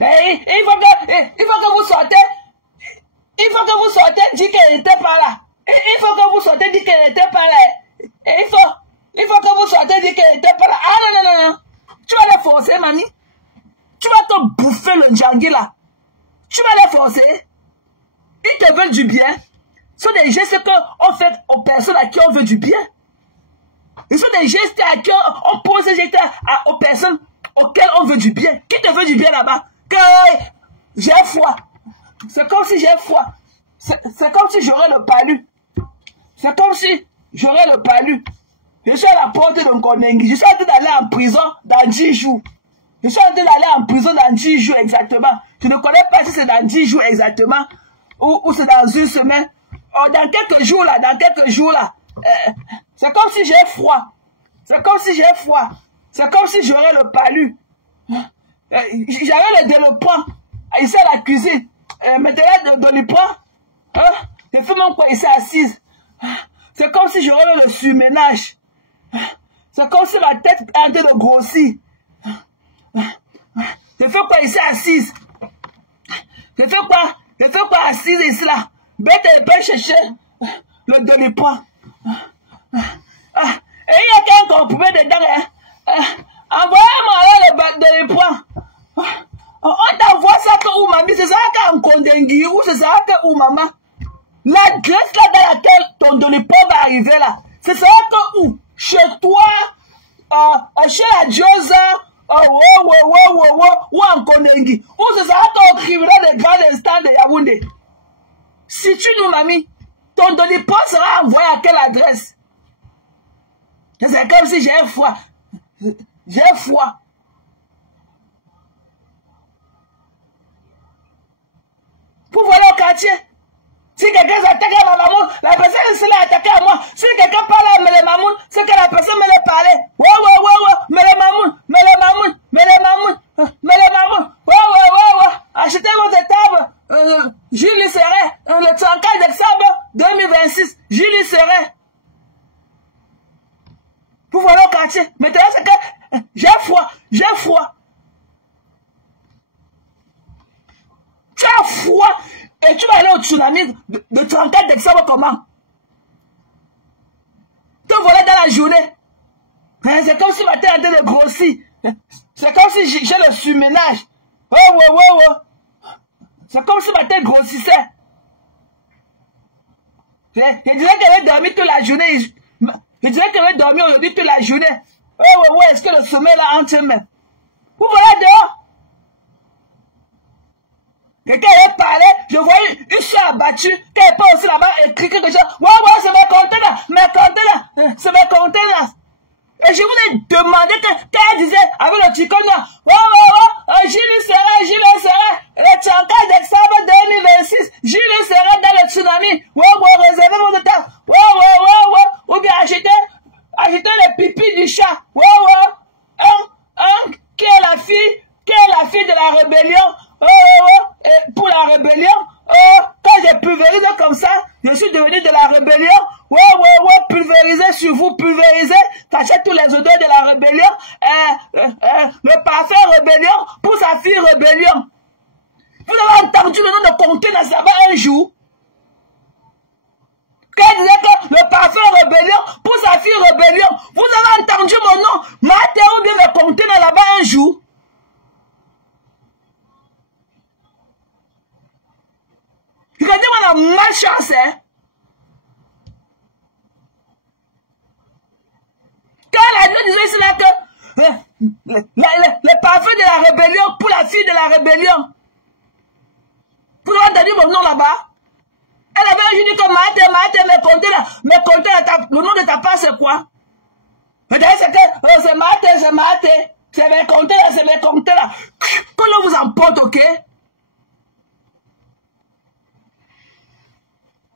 Et il faut que vous sortez. Il faut que vous sortez, dit qu'elle était pas là. Il faut que vous sortez, dit qu'elle était pas là. Et il faut que vous sortez, dit qu'elle était pas là. Ah non. Tu vas les forcer, mamie. Tu vas te bouffer le Djangui là. Tu vas les forcer. Ils te veulent du bien. Ce sont des gestes qu'on fait aux personnes à qui on veut du bien. Ce sont des gestes à qui on pose des gestes aux personnes auxquelles on veut du bien. Qui te veut du bien là-bas? Que j'ai froid. C'est comme si j'ai froid. C'est comme si j'aurais le palu. C'est comme si j'aurais le palu. Je suis à la porte de Nkondengi. Je suis en train d'aller en prison dans 10 jours. Je suis en train d'aller en prison dans 10 jours exactement. Je ne connais pas si c'est dans 10 jours exactement ou c'est dans une semaine. Oh, dans quelques jours là. C'est comme si j'ai froid. C'est comme si j'aurais le palu. J'avais le développement ici à la cuisine. Maintenant, de l'époque, je fais même quoi ici assise. C'est comme si j'aurais le surménage. C'est comme si ma tête est en train de grossir. Je fais quoi ici assise? Je fais quoi assise ici là? Bête et peut chercher le demi-point. Et il y a qu'un comprimé dedans. Envoyez-moi le demi-point. On t'envoie ça que où mamie? C'est ça qu'un Kondengi ou c'est ça que où maman? L'adresse là dans laquelle ton demi-point va arriver là. C'est ça que où? Chez toi, chez la Diosa. Ou en Kondengi. Ou c'est ça qu'on tribunal de grand instant de Yaoundé. Si tu nous, mamie, ton dolipo sera envoyé à quelle adresse? C'est comme si j'ai froid. J'ai froid. Pour voir au quartier. Si quelqu'un s'attaque à ma maman, la personne s'est attaquée à moi. Si quelqu'un parle à mes mamans, c'est que la personne me l'a parlé. Ouais. Mais les mamans. Ouais. Achetez votre table. Julie Serret. Le 34 décembre 2026. Julie Serret. Pour voir au quartier. Maintenant, c'est que j'ai froid. Tu as froid. Et tu vas aller au tsunami de 34 décembre comment? Te voilà dans la journée. C'est comme si ma tête était de grossir. C'est comme si j'ai le surménage. Ouais. C'est comme si ma tête grossissait. Je dirais qu'elle avait dormi toute la journée. Je dirais qu'elle avait dormi aujourd'hui toute la journée. Ouais. Est-ce que le sommeil là entre mes mains? Vous voilà dehors. Quelqu'un avait parlé, je voyais une soeur abattue, qui n'est pas aussi là-bas, écrit quelque chose. Ouais, c'est mes conteneurs. C'est mes conteneurs. Et je voulais demander qu'elle disait, avec le ticonia, ouais, Julie Serret, le 34 décembre 2026, Julie Serret dans le tsunami, ouais, réservez votre temps, ouais, ou bien achetez les pipis du chat, ouais, qui est la fille de la rébellion, et pour la rébellion, quand j'ai pulvérisé comme ça, je suis devenu de la rébellion. Ouais, pulvérisé sur vous, pulvérisé, cachez tous les odeurs de la rébellion. Le parfum rébellion pour sa fille rébellion. Vous avez entendu le nom de compter dans sa barre un jour? Quand il disait que le parfum rébellion pour sa fille rébellion, vous avez entendu mon nom, Matin ou bien le compter dans la barre un jour? Regardez-moi la malchance, hein. Quand la Dieu disait ici là que les parfums de la rébellion pour la fille de la rébellion. Vous avez entendu mon nom là-bas? Elle avait dit que mais comptez là, le nom de ta part c'est quoi? C'est que c'est Maté, c'est mes comptez là. Qu'on vous emporte, ok?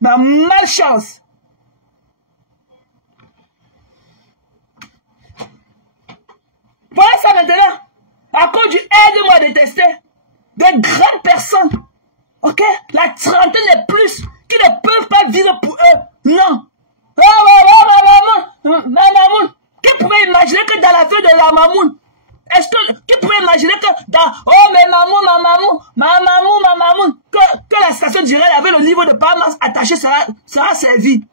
Ma malchance. Voilà ça maintenant. À cause du aide-moi à détester. Des grandes personnes. Ok? La trentaine et plus qui ne peuvent pas vivre pour eux. Non. Maman. Qui pouvait imaginer que dans la vie de la mamoun, qui pouvait imaginer que dans mais maman, que la station d'Irel avec le livre de permanence attaché sera servi.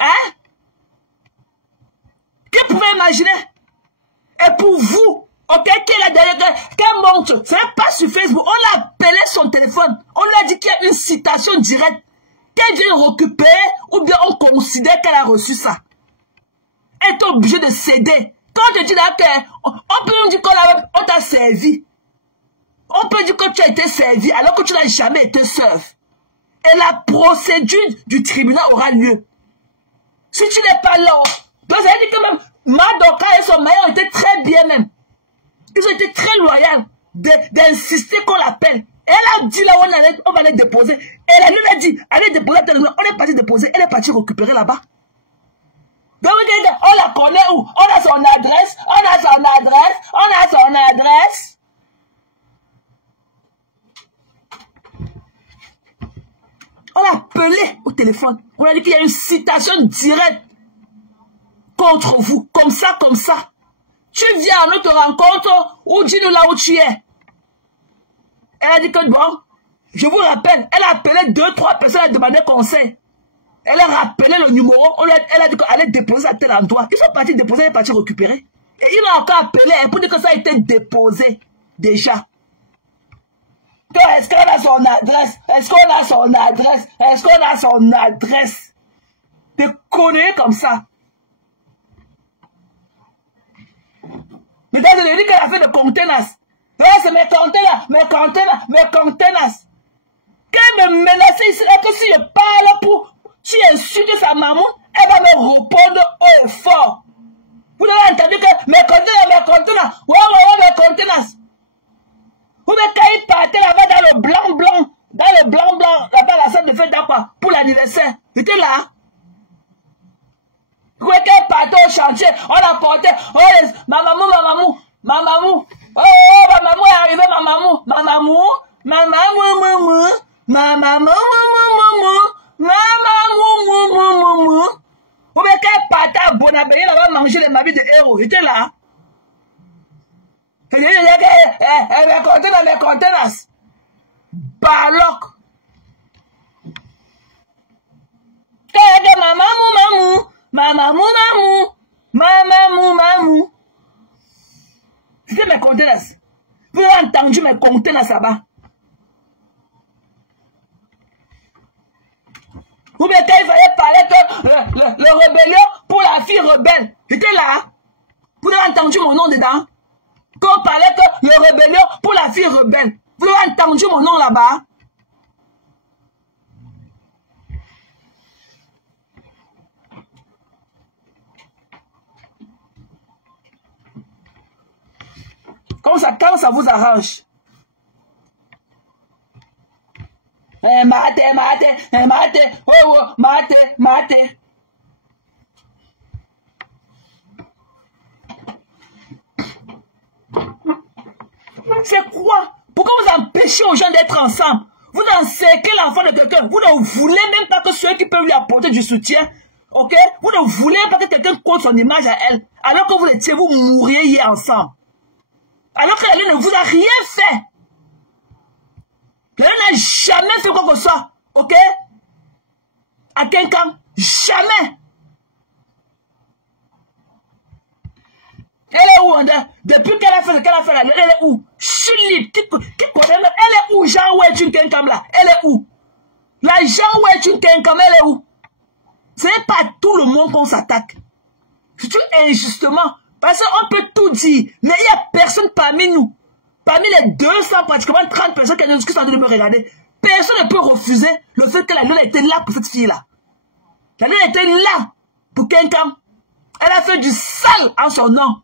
Hein? Qui pouvait imaginer? Et pour vous, ok, qu'elle montre, ce n'est pas sur Facebook, on l'a appelé son téléphone, on lui a dit qu'il y a une citation directe, qu'elle vient récupérer, ou bien on considère qu'elle a reçu ça. Elle est obligée de céder. Quand je dis là, on peut dire qu'on t'a servi. On peut dire que tu as été servi alors que tu n'as jamais été servi. Et la procédure du tribunal aura lieu. Si tu n'es pas là, donc ça veut dire que même Madoka et son mari ont été très bien même. Ils ont été très loyaux d'insister qu'on l'appelle. Elle a dit là où on va les déposer. Et la lui a dit, allez déposer, on est parti déposer, elle est partie récupérer là-bas. Donc on la connaît où? On a son adresse, On l'a appelé au téléphone. On a dit qu'il y a une citation directe contre vous. Comme ça. Tu viens à notre rencontre ou dis-nous là où tu es. Elle a dit que bon, je vous rappelle, elle a appelé 2-3 personnes à demander conseil. Elle a rappelé le numéro, elle a dit qu'elle allait déposer à tel endroit. Ils sont partis déposer, elle est partie récupérer. Et il a encore appelé pour dire que ça a été déposé déjà. Est-ce qu'on a son adresse? Des conneries comme ça. Mais quand je lui ai dit qu'elle a fait de contenance. C'est mes contenance. Qu'elle me menaçait ici, et que si je parle pour... Si elle insulte sa maman, elle va me répondre haut et fort. Vous avez entendu que mes contenants. Ouais, mes contenants. Vous voyez quand il partait là-bas dans le blanc, là-bas la salle de fête quoi, pour l'anniversaire. Il était là. Vous voyez quand il partait au chantier, on la portait. Oh, ma maman. Oh, ma maman est arrivée, ma maman. Vous voyez qu'elle partait à Bonabéry, elle va manger les mabis de héros. Il était là. Elle mes contenants. Barloc. Elle dit maman. C'était mes contenants. Vous avez entendu mes contenants là-bas. Ou bien quand il fallait parler que le rébellion pour la fille rebelle. J'étais là. Vous avez entendu mon nom dedans. Quand on parlait que le rébellion pour la fille rebelle. Vous avez entendu mon nom là-bas. Quand ça vous arrange. Maté. Oh, maté. C'est quoi? Pourquoi vous empêchez aux gens d'être ensemble? Vous encerclez l'enfant de quelqu'un. Vous ne voulez même pas que ceux qui peuvent lui apporter du soutien, ok? Vous ne voulez pas que quelqu'un compte son image à elle. Alors que vous étiez, vous mourriez hier ensemble. Alors qu'elle ne vous a rien fait. Elle n'a jamais fait quoi que ça. Ok? À quelqu'un. Jamais. Elle est où, André? Depuis qu'elle a fait ce qu'elle a fait là, elle est où? Chulip, qui connaît, elle est où? Jean Ouetune Kenkam là? Elle est où? La Jean Ouetune Kenkam, elle est où? Ce n'est pas tout le monde qu'on s'attaque. C'est injustement Parce qu'on peut tout dire, mais il n'y a personne parmi nous. Parmi les 200, pratiquement 30 personnes qui sont en train de me regarder, personne ne peut refuser le fait que la lune était là pour cette fille-là. La lune était là pour quelqu'un. Elle a fait du sale en son nom.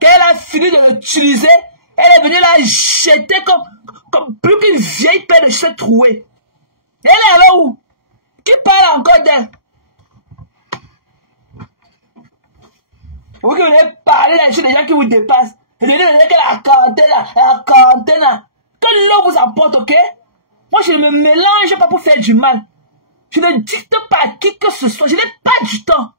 Quand elle a fini de l'utiliser, elle est venue la jeter comme plus qu'une vieille paire de cheveux troués. Et elle est là où? Qui parle encore d'elle? Vous qui venez parler là-dessus des gens qui vous dépassent. Vous venez dire que la quarantaine là. Que l'eau vous apporte, ok? Moi, je ne me mélange pas pour faire du mal. Je ne dicte pas à qui que ce soit. Je n'ai pas du temps.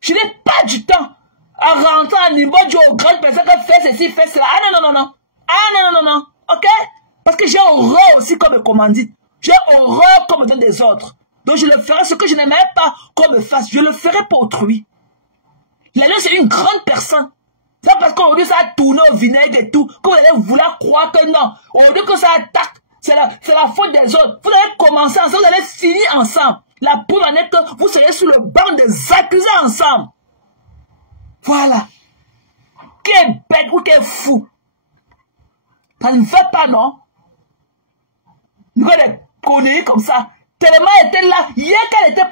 Je n'ai pas du temps à rentrer à niveau aux grandes personnes qui fait ceci, fait cela. Ah non, non, non, non. Ah non, non, non, non. Ok? Parce que j'ai horreur aussi comme me commandite. J'ai horreur qu'on me donne des ordres. Donc je le ferai ce que je n'aimerais pas qu'on me fasse. Je le ferai pour autrui. La lune, c'est une grande personne. C'est parce qu'aujourd'hui, ça a tourné au vinaigre et tout, que vous allez vouloir croire que non. Aujourd'hui que ça attaque, c'est la faute des autres. Vous allez commencer ensemble, vous allez finir ensemble. La preuve en est que vous serez sur le banc des accusés ensemble. Voilà. Qui est bête ou qui est fou? Ça ne fait pas, non? Nous avons des conneries comme ça. Tellement elle était là, hier qu'elle était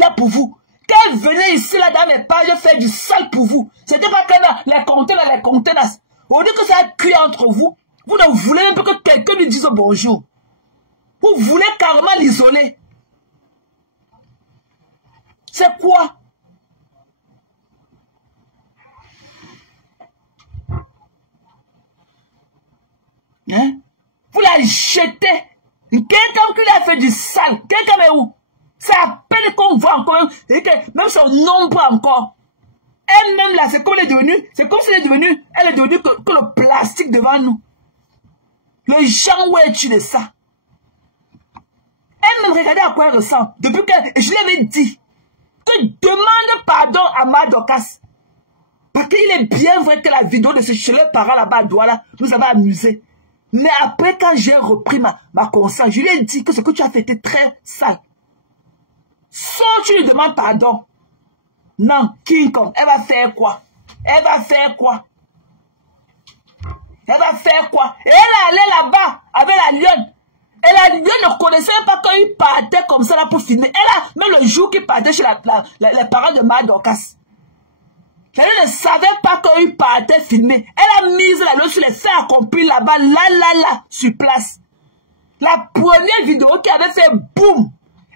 là pour vous. Quand elle venait ici, là, dans mes pages, faire du sale pour vous. C'était pas que les conteneurs. Au lieu que ça a cuit entre vous, vous ne voulez même pas que quelqu'un lui dise bonjour. Vous voulez carrément l'isoler. C'est quoi? Hein? Vous la jetez. Quelqu'un qui a fait du sale. Quelqu'un est où? C'est à peine qu'on voit encore. Même son nombre encore. Elle-même là, c'est comme elle est devenue. C'est comme si elle est devenue que le plastique devant nous. Le genre où es-tu de ça? Elle-même, regardez à quoi elle ressemble. Depuis que je lui avais dit que demande pardon à Madokas. Parce qu'il est bien vrai que la vidéo de ce chez les parents là-bas à Douala nous avait amusé. Mais après, quand j'ai repris ma conscience, je lui ai dit que ce que tu as fait était très sale. Soit tu lui demandes pardon. Non, King Kong, elle va faire quoi? Elle va faire quoi? Elle va faire quoi? Et elle est allée là-bas avec la lionne. Et la lionne ne connaissait pas qu'il partait comme ça là pour filmer. Elle a, même le jour qu'il partait chez les parents de Madokas. La lionne ne savait pas qu'il partait filmer. Elle a mis la lionne sur les faits accomplis là-bas, là, sur place. La première vidéo qui avait fait boum,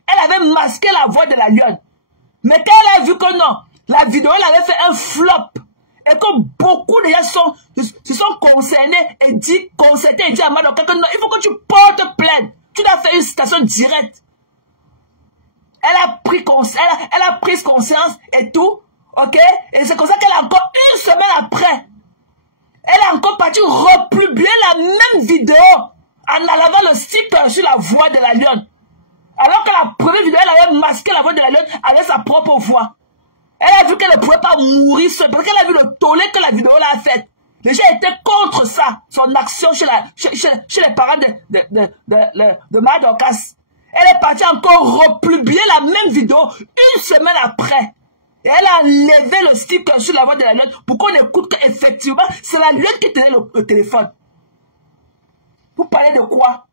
elle avait masqué la voix de la lionne. Mais quand elle a vu que non, la vidéo elle avait fait un flop. Et que beaucoup de gens se sont concernés et dit à Madoka que non, il faut que tu portes plainte. Tu dois faire une citation directe. Elle a pris conscience et tout. Ok? Et c'est comme ça qu'elle a encore une semaine après. Elle a encore parti republier la même vidéo en allant le stick sur la voix de la lionne. Alors que la première vidéo, elle avait masqué la voix de la lionne avec sa propre voix. Elle a vu qu'elle ne pouvait pas mourir seule parce qu'elle a vu le tollé que la vidéo l'a fait. Les gens étaient contre ça, son action chez les parents de Madokas. Elle est partie encore republier la même vidéo une semaine après. Et elle a levé le sticker sur la voix de la lionne pour qu'on écoute qu'effectivement, c'est la lionne qui tenait le téléphone. Vous parlez de quoi?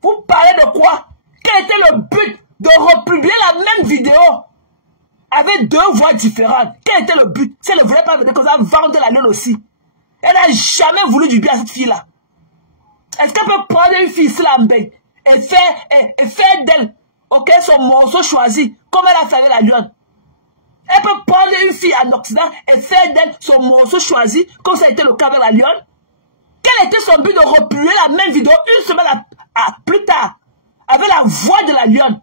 Vous parlez de quoi? Quel était le but de republier la même vidéo avec deux voix différentes? Quel était le but? Si elle ne voulait pas venir comme ça, vendre la lionne aussi. Elle n'a jamais voulu du bien à cette fille-là. Est-ce qu'elle peut prendre une fille slambée et faire d'elle, ok, son morceau choisi, comme elle a fait avec la lionne? Elle peut prendre une fille en Occident et faire d'elle son morceau choisi, comme ça a été le cas avec la lionne. Quel était son but de republier la même vidéo une semaine plus tard, avec la voix de la lionne?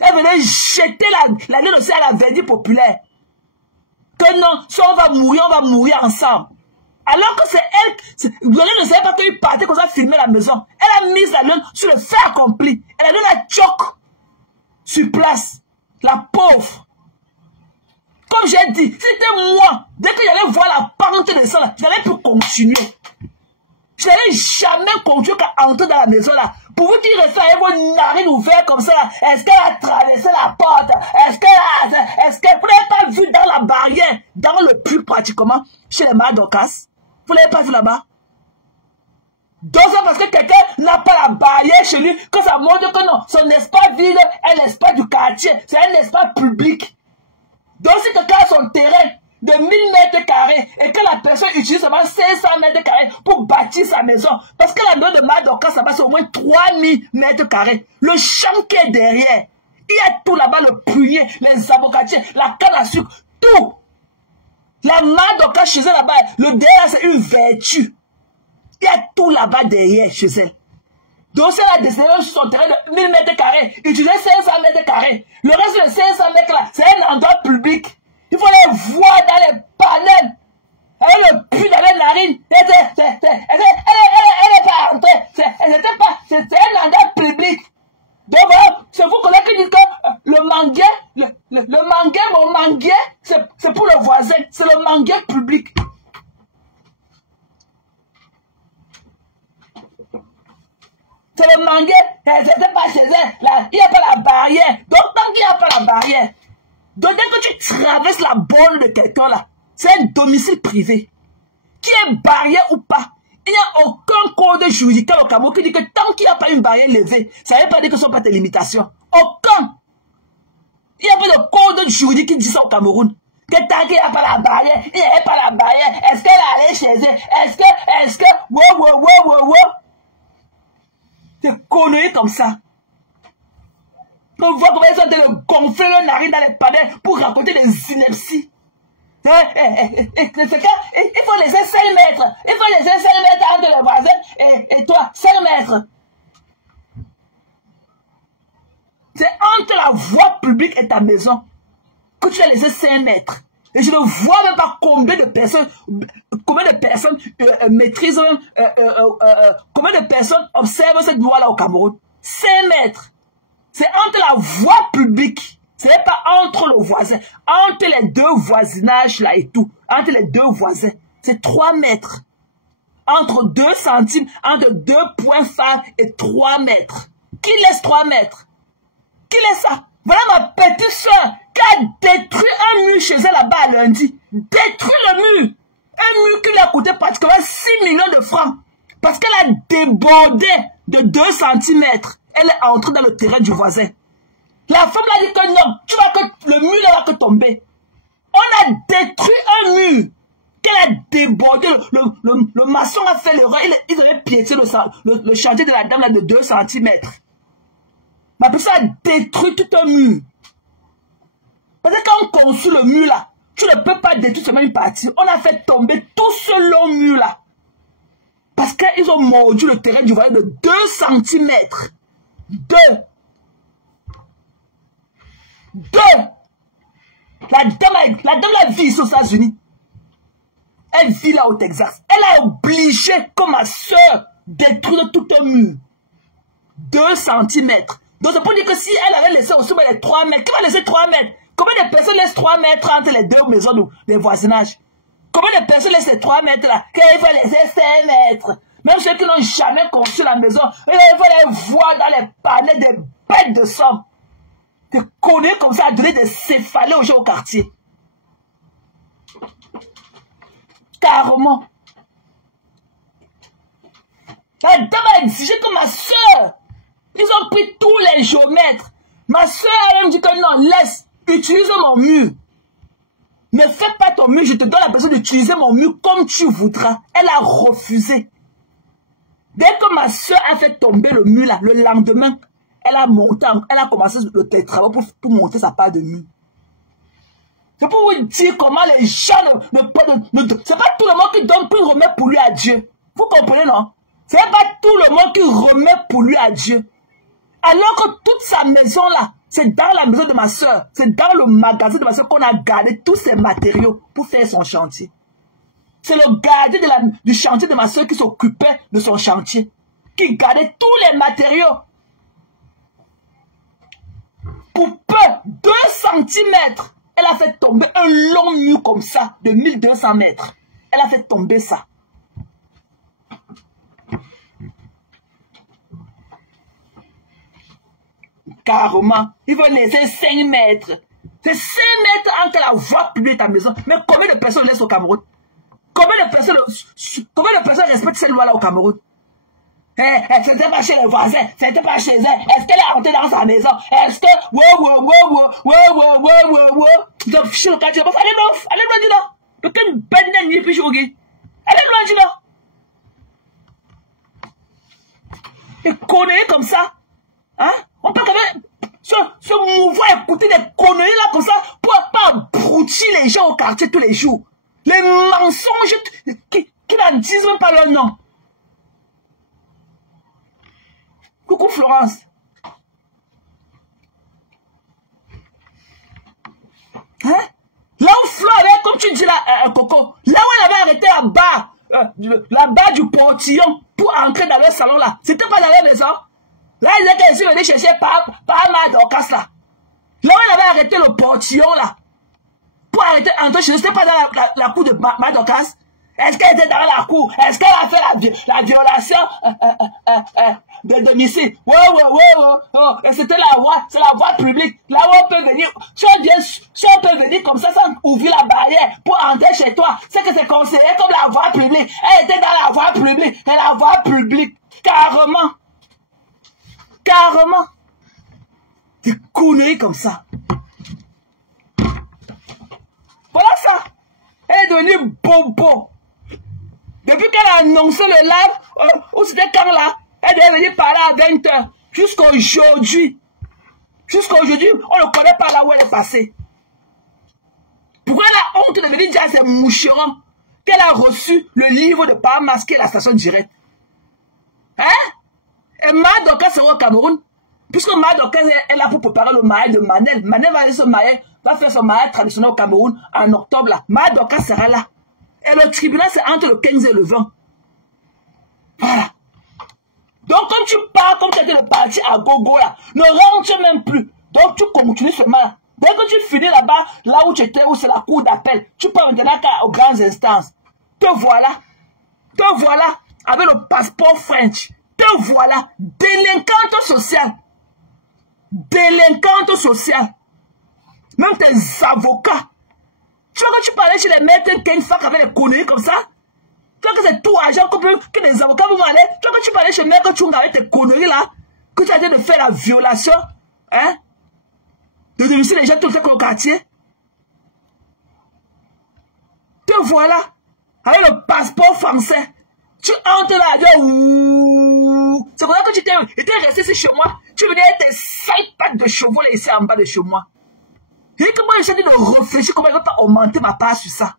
Elle venait jeter la lionne aussi à la verdict populaire. Que non, si on va mourir ensemble. Alors que c'est elle, la lionne ne savait pas qu'il partait comme ça filmer la maison. Elle a mis la lionne sur le fait accompli. Elle a donné la choc sur place. La pauvre. Comme j'ai dit, c'était moi. Dès que j'allais voir la pente de ça, j'allais plus continuer. Je n'allais jamais continuer qu'à entrer dans la maison là Pour vous qui restez avec vos narines ouvertes comme ça, est-ce qu'elle a traversé la porte? Est-ce que vous n'avez pas vu dans la barrière, dans le puits pratiquement, chez les Madocas? Vous ne l'avez pas vu là-bas? Donc c'est parce que quelqu'un n'a pas la barrière chez lui que ça montre que non, son espace vide est l'espace du quartier, c'est un espace public. Donc si quelqu'un a son terrain de 1000 mètres carrés et que la personne utilise seulement 500 mètres carrés pour bâtir sa maison, parce que la maison de Madoka, ça va c'est au moins 3000 mètres carrés. Le champ qui est derrière, il y a tout là-bas, le prunier, les avocatiers, la canne à sucre, tout. La Madoka chez elle là-bas, le derrière c'est une vertu. Il y a tout là-bas derrière chez elle. Donc c'est la décision sur son terrain de 1000 mètres carrés, utiliser 500 mètres carrés. Le reste de 500 mètres là, c'est un endroit public. Il faut les voir dans les panels. Avec le puits dans les narines. Elle n'est pas entrée. C'est un endroit public. Donc voilà, c'est vous collègues qui dites que le manguier, mon manguier, c'est pour le voisin. C'est le manguier public. C'est le manguier, c'était pas chez elle. Il n'y a pas la barrière. Donc tant qu'il n'y a pas la barrière, donc dès que tu traverses la borne de quelqu'un là, c'est un domicile privé. Qui est barrière ou pas, il n'y a aucun code juridique au Cameroun qui dit que tant qu'il n'y a pas une barrière levée, ça ne veut pas dire que ce ne sont pas des limitations. Aucun. Il n'y a pas de code juridique qui dit ça au Cameroun. Que tant qu'il n'y a pas la barrière, il n'y a pas la barrière. Est-ce qu'elle est allée chez elle? Est-ce que, wow. C'est conneries comme ça. On voit comment ils sont en train de gonfler le narine dans les panels pour raconter des inepties. Il faut laisser 5 mètres. Il faut laisser 5 mètres entre les voisins et toi. 5 mètres. C'est entre la voie publique et ta maison que tu as laissé 5 mètres. Et je ne vois même pas combien de personnes maîtrisent, combien de personnes observent cette loi-là au Cameroun. 5 mètres. C'est entre la voie publique. Ce n'est pas entre le voisin. Entre les deux voisinages là et tout. Entre les deux voisins. C'est 3 mètres. Entre 2 centimes, entre 2 points phares et 3 mètres. Qui laisse 3 mètres? Qui laisse ça? Voilà ma petite soeur qui a détruit un mur chez elle là-bas lundi. Détruit le mur. Un mur qui lui a coûté pratiquement 6 millions de francs. Parce qu'elle a débordé de 2 centimètres. Elle est entrée dans le terrain du voisin. La femme l'a dit que non, tu vois que le mur là va que tomber. On a détruit un mur qu'elle a débordé. Le maçon a fait l'erreur. Ils avaient piété le chantier de la dame là de 2 centimètres. Ma personne a détruit tout un mur. Parce que quand on construit le mur là, tu ne peux pas détruire seulement une partie. On a fait tomber tout ce long mur là. Parce qu'ils ont mordu le terrain du voisin de 2 centimètres. 2. La dame vit aux États-Unis. Elle vit là au Texas. Elle a obligé, comme ma soeur, détruire tout un mur. 2 centimètres. Donc c'est pour dire que si elle avait laissé aussi les 3 mètres, qui va laisser 3 mètres? Combien de personnes laissent 3 mètres entre les deux maisons des voisinages? Combien de personnes laissent ces 3 mètres là? Qu'il faut laisser 5 mètres. Même ceux qui n'ont jamais construit la maison, il faut les voir dans les panels des bêtes de somme. Tu connais comme ça à donner des céphalées aux gens au quartier. Carrément. La dame a exigé que ma soeur, ils ont pris tous les géomètres. Ma soeur a même dit que non, laisse, utilise mon mur. Ne fais pas ton mur, je te donne la personne d'utiliser mon mur comme tu voudras. Elle a refusé. Dès que ma soeur a fait tomber le mur là, le lendemain, elle a commencé le travail pour monter sa part de mur. C'est pour vous dire comment les gens c'est pas tout le monde qui donne pour remettre pour lui à Dieu. Vous comprenez, non? C'est pas tout le monde qui remet pour lui à Dieu. Alors que toute sa maison là, c'est dans la maison de ma soeur, c'est dans le magasin de ma soeur qu'on a gardé tous ses matériaux pour faire son chantier. C'est le gardien du chantier de ma soeur qui s'occupait de son chantier, qui gardait tous les matériaux. Pour peu, 2 centimètres, elle a fait tomber un long mur comme ça, de 1200 mètres. Elle a fait tomber ça. carrément. Il faut laisser 5 mètres. C'est 5 mètres entre la voie publique et ta maison. Mais combien de personnes laissent au Cameroun? Combien de personnes respectent cette loi-là au Cameroun? C'était pas chez les voisins, c'était pas chez elle. Est-ce qu'elle est rentrée dans sa maison? Est-ce que... Donc, chez le quartier, allez loin du là. Peut-être une belle nuit, puis je regarde. Allez loin du là. Des conneries comme ça. Hein? On peut quand même se mouvoir, écouter des conneries là comme ça pour pas abrutir les gens au quartier tous les jours. Les mensonges qui n'en disent même pas leur nom. Coucou Florence. Hein? Là où Flo avait, comme tu dis là, Coco, là où elle avait arrêté là-bas du portillon pour entrer dans le salon là, c'était pas dans la maison. Là, il était ici venu chercher par Madocas là. Là où elle avait arrêté le portillon là, pour arrêter entrer chez nous, c'était pas dans la cour de Madocas. Est-ce qu'elle était dans la cour? Est-ce qu'elle a fait la violation de domicile? Et c'était c'est la voie publique. Là où on peut venir, si on peut venir comme ça sans ouvrir la barrière pour entrer chez toi, c'est que c'est considéré comme la voie publique. Elle était dans la voie publique. Et la voie publique, carrément. Carrément. Des conneries comme ça. Voilà ça. Elle est devenue bonbon. Depuis qu'elle a annoncé le live, où c'était quand là, elle est venue parler à 20 h. Jusqu'à aujourd'hui. On ne connaît pas là où elle est passée. Pourquoi elle a honte de venir dire à ses moucherons qu'elle a reçu le livre de pas masquer la station directe? Hein? Et Madoka sera au Cameroun. Puisque Madoka est là pour préparer le mariage de Manel. Manel va faire son mariage traditionnel au Cameroun en octobre là. Madoka sera là. Et le tribunal, c'est entre le 15 et le 20. Voilà. Donc, comme tu pars, comme tu étais le parti à gogo là, ne rentre même plus. Donc, tu continues seulement là. Dès que tu finis là-bas, là où tu étais, où c'est la cour d'appel, tu pars maintenant aux grandes instances. Te voilà, avec le passeport French. Te voilà, délinquante sociale. Même tes avocats. Tu vois que tu parlais chez les maîtres Kenfak avec des conneries comme ça? Tu vois que c'est tout argent que les avocats vont aller? Tu vois que tu parlais chez Maître Tchunga avec tes conneries là? Que tu as dit de faire la violation? Hein? De domicile les gens tout le temps au quartier? Te voilà, avec le passeport français. Tu entres là, c'est pour ça que tu étais resté ici chez moi. Tu venais avec tes 5 pattes de chevaux là ici en bas de chez moi. Et que moi, j'essaie de réfléchir comment je ne vais pas augmenter ma part sur ça.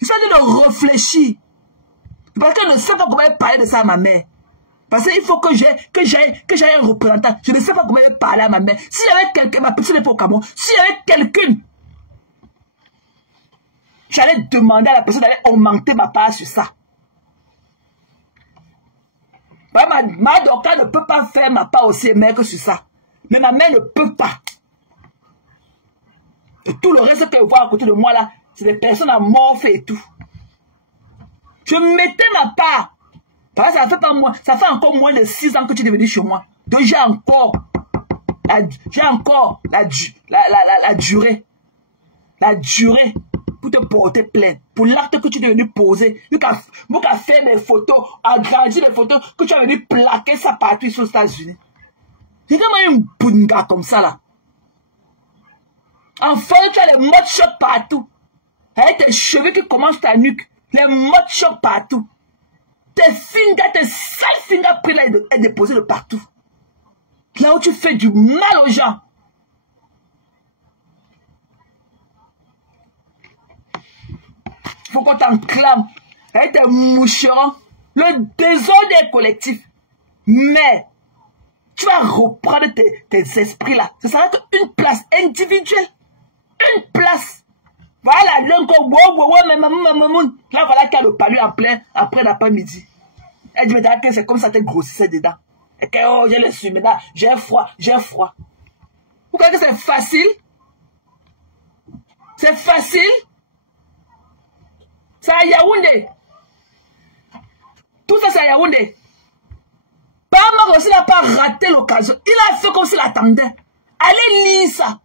J'essaie de réfléchir. Parce que je ne sais pas comment parler de ça à ma mère. Parce qu'il faut que j'aie un représentant. Je ne sais pas comment parler à ma mère. Si j'avais quelqu'un, ma petite époque à moi, si j'avais quelqu'un, j'allais demander à la personne d'aller augmenter ma part sur ça. Ma docteur ne peut pas faire ma part aussi mère que sur ça. Mais ma mère ne peut pas. Et tout le reste que je vois à côté de moi là, c'est des personnes amorphes et tout. Je mettais ma part. Parce que ça fait pas moins, ça fait encore moins de 6 ans que tu es venu chez moi. Donc j'ai encore la durée. La durée pour te porter plainte. Pour l'acte que tu es venu poser. Pour qu'à faire des photos, agrandir les photos, que tu as venu plaquer ça partout sur les États-Unis. J'ai vraiment une bunga comme ça là. Enfin, tu as les mode choc partout. Avec tes cheveux qui commencent ta nuque. Les mode choc partout. Tes fingers, tes sales fingerprints là est déposé de partout. Là où tu fais du mal aux gens. Il faut qu'on t'enclame. Avec tes moucherons. Le désordre est collectif. Mais, tu vas reprendre tes esprits là. Ce sera qu'une place individuelle. Une place. Voilà, donc, là, voilà qu'il y a le palu en plein, après l'après-midi. Elle dit, mais que c'est comme ça, t'es grossissait dedans. Et que, oh, j'ai le suie, maintenant, j'ai froid. Vous croyez que c'est facile? C'est facile? C'est à Yaoundé. Tout ça, c'est à Yaoundé. Pas Bahama aussi n'a pas raté l'occasion. Il a fait comme s'il attendait. Allez lire ça.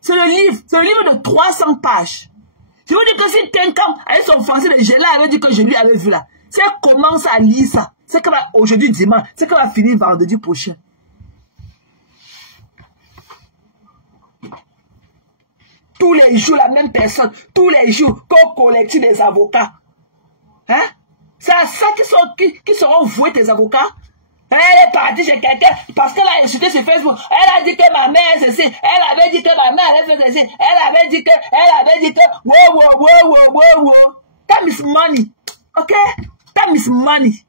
C'est le livre de 300 pages. Je vous dis que si quelqu'un avec son français de gelé avait dit que je lui avais vu là, c'est commence à lire ça. C'est qu'elle va aujourd'hui dimanche, c'est qu'elle va finir vendredi prochain. Tous les jours, la même personne. Tous les jours, qu'on collecte des avocats. Hein? C'est à ça qui seront voués tes avocats. Elle est partie chez quelqu'un parce qu'elle a insulté sur Facebook. Elle a dit que ma mère c'est ceci. Elle avait dit que ma mère avait fait ceci. Elle avait dit que, wow. Time is money. Ok? Time is money.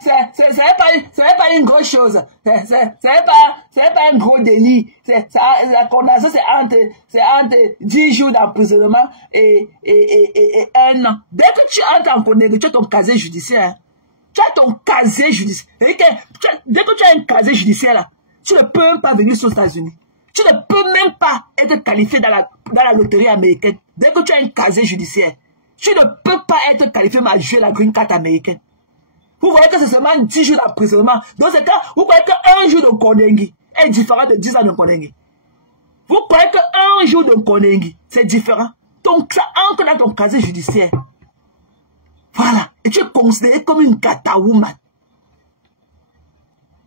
C'est pas une grosse chose. C'est pas un gros délit. La condamnation, c'est entre 10 jours d'emprisonnement et 1 an. Dès que tu entres en condamnation, tu as ton casier judiciaire. Tu as ton casier judiciaire. Dès que tu as un casier judiciaire, là, tu ne peux même pas venir aux États-Unis. Tu ne peux même pas être qualifié dans la loterie américaine. Dès que tu as un casier judiciaire, tu ne peux pas être qualifié à jouer la green card américaine. Vous voyez que c'est seulement 10 jours d'emprisonnement. Dans ce cas, vous croyez qu'un jour de Kondengi est différent de 10 ans de Kondengi. Vous croyez qu'un jour de Kondengi, c'est différent. Donc, ça entre dans ton casier judiciaire. Voilà. Et tu es considéré comme une gata woman.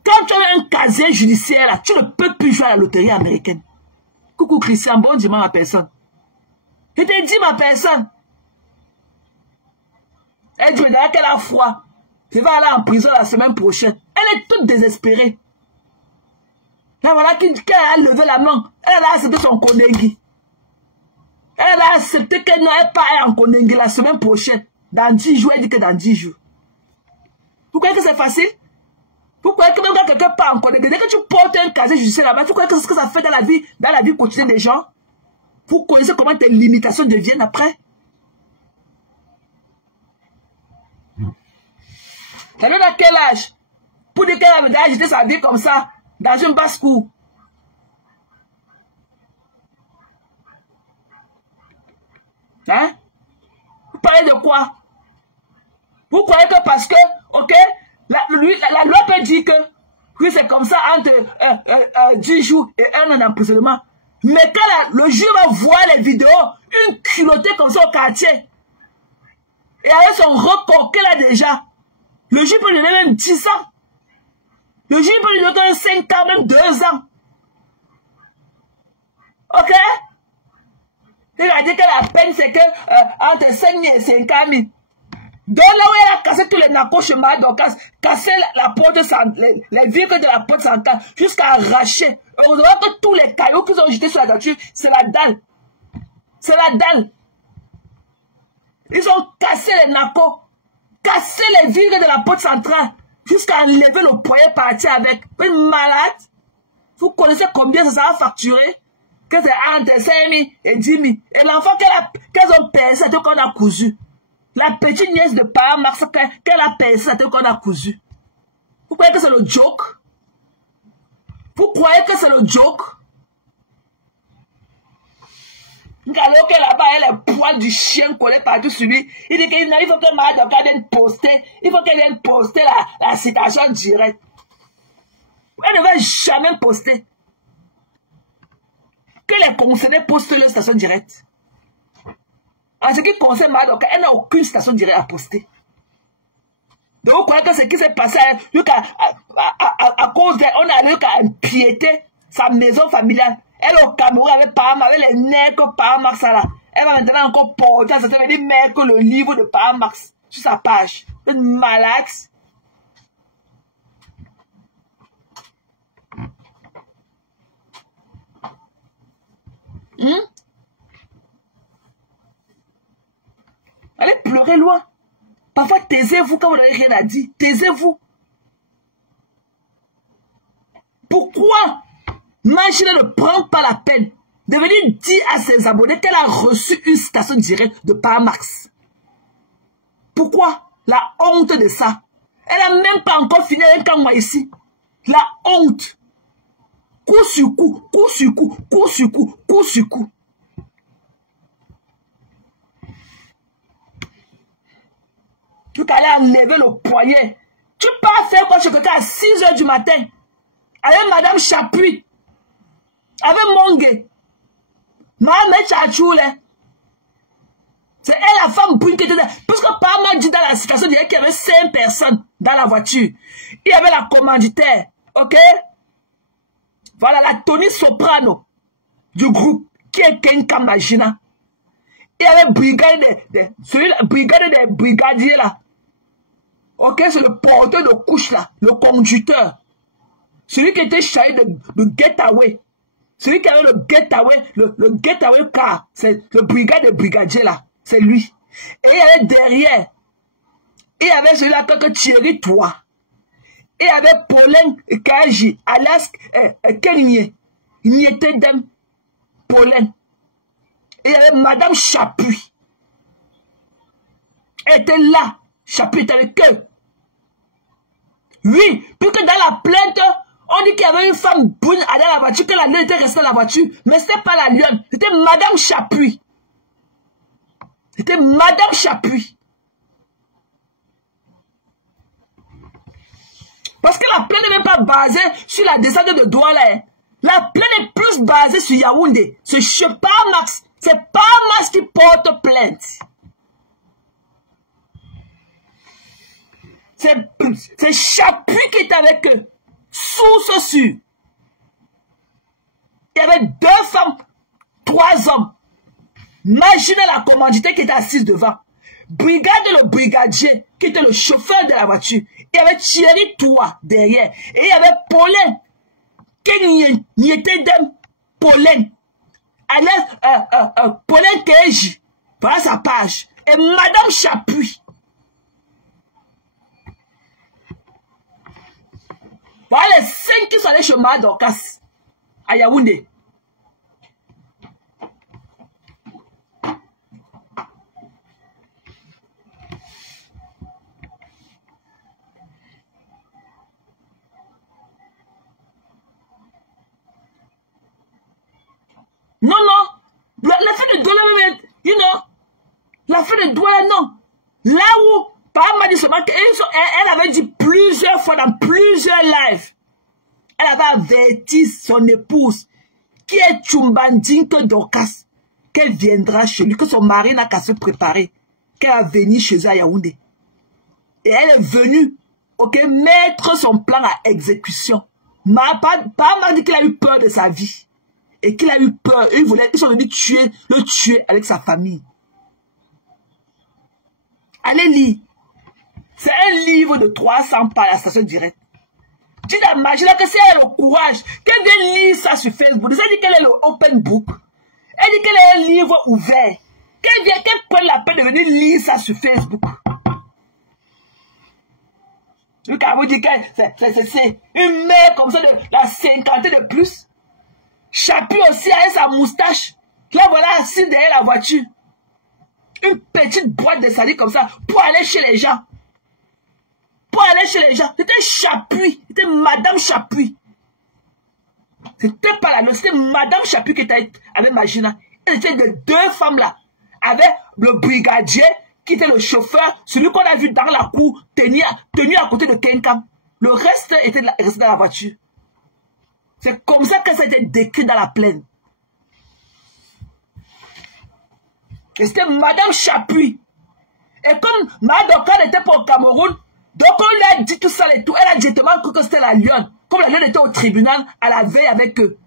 Quand tu as un casier judiciaire, là, tu ne peux plus jouer à la loterie américaine. Coucou Christian, bon dimanche ma personne. Je t'ai dit ma personne. Elle dit, mais d'ailleurs qu'elle a froid. Je vais aller en prison la semaine prochaine. Elle est toute désespérée. Là, voilà qu'elle a levé la main. Elle a accepté son Kondengi. Elle a accepté qu'elle n'allait pas aller en Kondengi la semaine prochaine. Dans 10 jours, elle dit que dans 10 jours. Vous croyez que c'est facile? Vous croyez que même quand quelqu'un part en Kondengi, dès que tu portes un casier judiciaire là-bas, vous croyez que c'est ce que ça fait dans la vie quotidienne des gens? Vous connaissez comment tes limitations deviennent après? Ça donne à quel âge? Pour dire qu'elle a agité sa vie comme ça, dans une basse-cour. Hein? Vous parlez de quoi? Vous croyez que parce que, ok, la loi peut dire que, oui, c'est comme ça entre 10 jours et 1 an d'emprisonnement. Mais quand le juge va voir les vidéos, une culottée comme ça au quartier, et avec son record qu'elle a déjà, le juge peut lui donner même 10 ans. Le juge peut lui donner 5 ans, même 2 ans. Ok? Il a dit que la peine, c'est que entre 5 000 et 50 000. Donc là où elle a cassé tous les narcos chez Madocas, cassé la porte, les vitres de la porte centrale, jusqu'à arracher. Heureusement que tous les cailloux qu'ils ont jetés sur la voiture, c'est la dalle. C'est la dalle. Ils ont cassé les narcos. Casser les vitres de la porte centrale jusqu'à enlever le poignet parti avec. Une malade. Vous connaissez combien ça va facturer? Que c'est entre 5 000 et 10 000. Et l'enfant qu'elles ont percé, c'est qu'on a cousu. La petite nièce de Papa Max qu'elle a percé, c'est qu'on a cousu. Vous croyez que c'est le joke? Vous croyez que c'est le joke? Alors que là-bas, elle a les poils du chien collés partout sur lui. Il dit qu'il faut que Madoka vienne poster. Il faut qu'elle vienne poster la citation directe. Elle ne va jamais poster. Que les concernés postent les stations directes. En ce qui concerne Madoka, elle n'a aucune station directe à poster. Donc vous croyez que ce qui s'est passé à cause d'elle, on a eu qu'à empiéter sa maison familiale. Elle au Cameroun avec les nègres que Papa Max a là. Elle va maintenant encore porter à certains dire mais que le livre de Papa Max sur sa page. Une malade. Allez pleurer loin. Parfois taisez-vous quand vous n'avez rien à dire. Taisez-vous. Pourquoi Machina ne prend pas la peine de venir dire à ses abonnés qu'elle a reçu une citation directe de Papa Max? Pourquoi? La honte de ça. Elle n'a même pas encore fini avec moi ici. La honte. Coup sur coup, coup sur coup, coup sur coup, coup sur coup. qu'elle a enlevé le poignet. Tu peux faire quoi chez quelqu'un à 6 h du matin? Avec Madame Chapuis. Avec Mongue. Mohamed Chachoule. C'est elle la femme brune qui était là. Puisque par m'a dit dans la situation, il y avait 5 personnes dans la voiture. Il y avait la commanditaire. Ok? Voilà la Tony Soprano du groupe qui est Kenkam Magina. Il y avait brigade des brigadiers là. Ok, c'est le porteur de couche là, le conducteur. Celui qui était chargé de getaway. Celui qui avait le getaway, le getaway car. C'est le brigade des brigadiers là. C'est lui. Et il y avait derrière. Il y avait celui-là que Thierry Toi. Et il y avait Pauline Kaji, alias Kenye. Nietedem Pauline. Et il y avait Madame Chapuis. Elle était là. Chapuis était avec eux. Oui, puisque dans la plainte, on dit qu'il y avait une femme brune dans la voiture, que la lionne était restée dans la voiture. Mais ce n'était pas la lionne, c'était Madame Chapuis. C'était Madame Chapuis. Parce que la plainte n'est même pas basée sur la descente de douane là. La plainte est plus basée sur Yaoundé. C'est pas Max. C'est pas Max qui porte plainte. C'est Chapuis qui est avec eux. Source sûre. Il y avait 2 femmes, 3 hommes. Imaginez la commanditaire qui était assise devant. Brigade le brigadier qui était le chauffeur de la voiture. Il y avait Thierry Toi derrière. Et il y avait Pauline. Qui était d'un Pauline. Pauline Keji. Voilà sa page. Et Madame Chapuis. Voilà les 5 qui sont allés chez Madame Dorcas. À Yaoundé. Non, non. L'affaire de Douala, you know. L'affaire de Douala, non. Là où, par exemple, m'a dit seulement qu'elle avait dit plusieurs fois dans plusieurs lives. Elle avait averti son épouse, qui est Chumbandinke Dorcas, qu'elle viendra chez lui, que son mari n'a qu'à se préparer, qu'elle va venir chez eux à Yaoundé. Et elle est venue, ok, mettre son plan à exécution. Pas m'a dit qu'il a eu peur de sa vie. Et qu'il a eu peur. Et ils sont venus le tuer avec sa famille. Allez lire. C'est un livre de 300 pages à la station directe. Tu t'imagines que si elle a le courage, qu'elle vient lire ça sur Facebook. Elle dit qu'elle est le open book. Elle dit qu'elle est un livre ouvert. Qu'elle prenne la peine de venir lire ça sur Facebook. Le cas vous dit que c'est une mère comme ça de la 50 de plus. Chapuis aussi avec sa moustache. Là voilà assis derrière la voiture. Une petite boîte de salive comme ça pour aller chez les gens. Pour aller chez les gens. C'était Chapuis. C'était Madame Chapuis. C'était pas la nôtre. C'était Madame Chapuis qui était avec Magina. Elle était de 2 femmes là. Avec le brigadier qui était le chauffeur. Celui qu'on a vu dans la cour tenu à côté de Kenkam. Le reste était resté dans la voiture. C'est comme ça que ça a été décrit dans la plaine. Et c'était Madame Chapuis. Et comme Madoka n'était pas au Cameroun, donc on lui a dit tout ça et tout. Elle a directement cru que c'était la lionne. Comme la lionne était au tribunal, à la veille avec eux.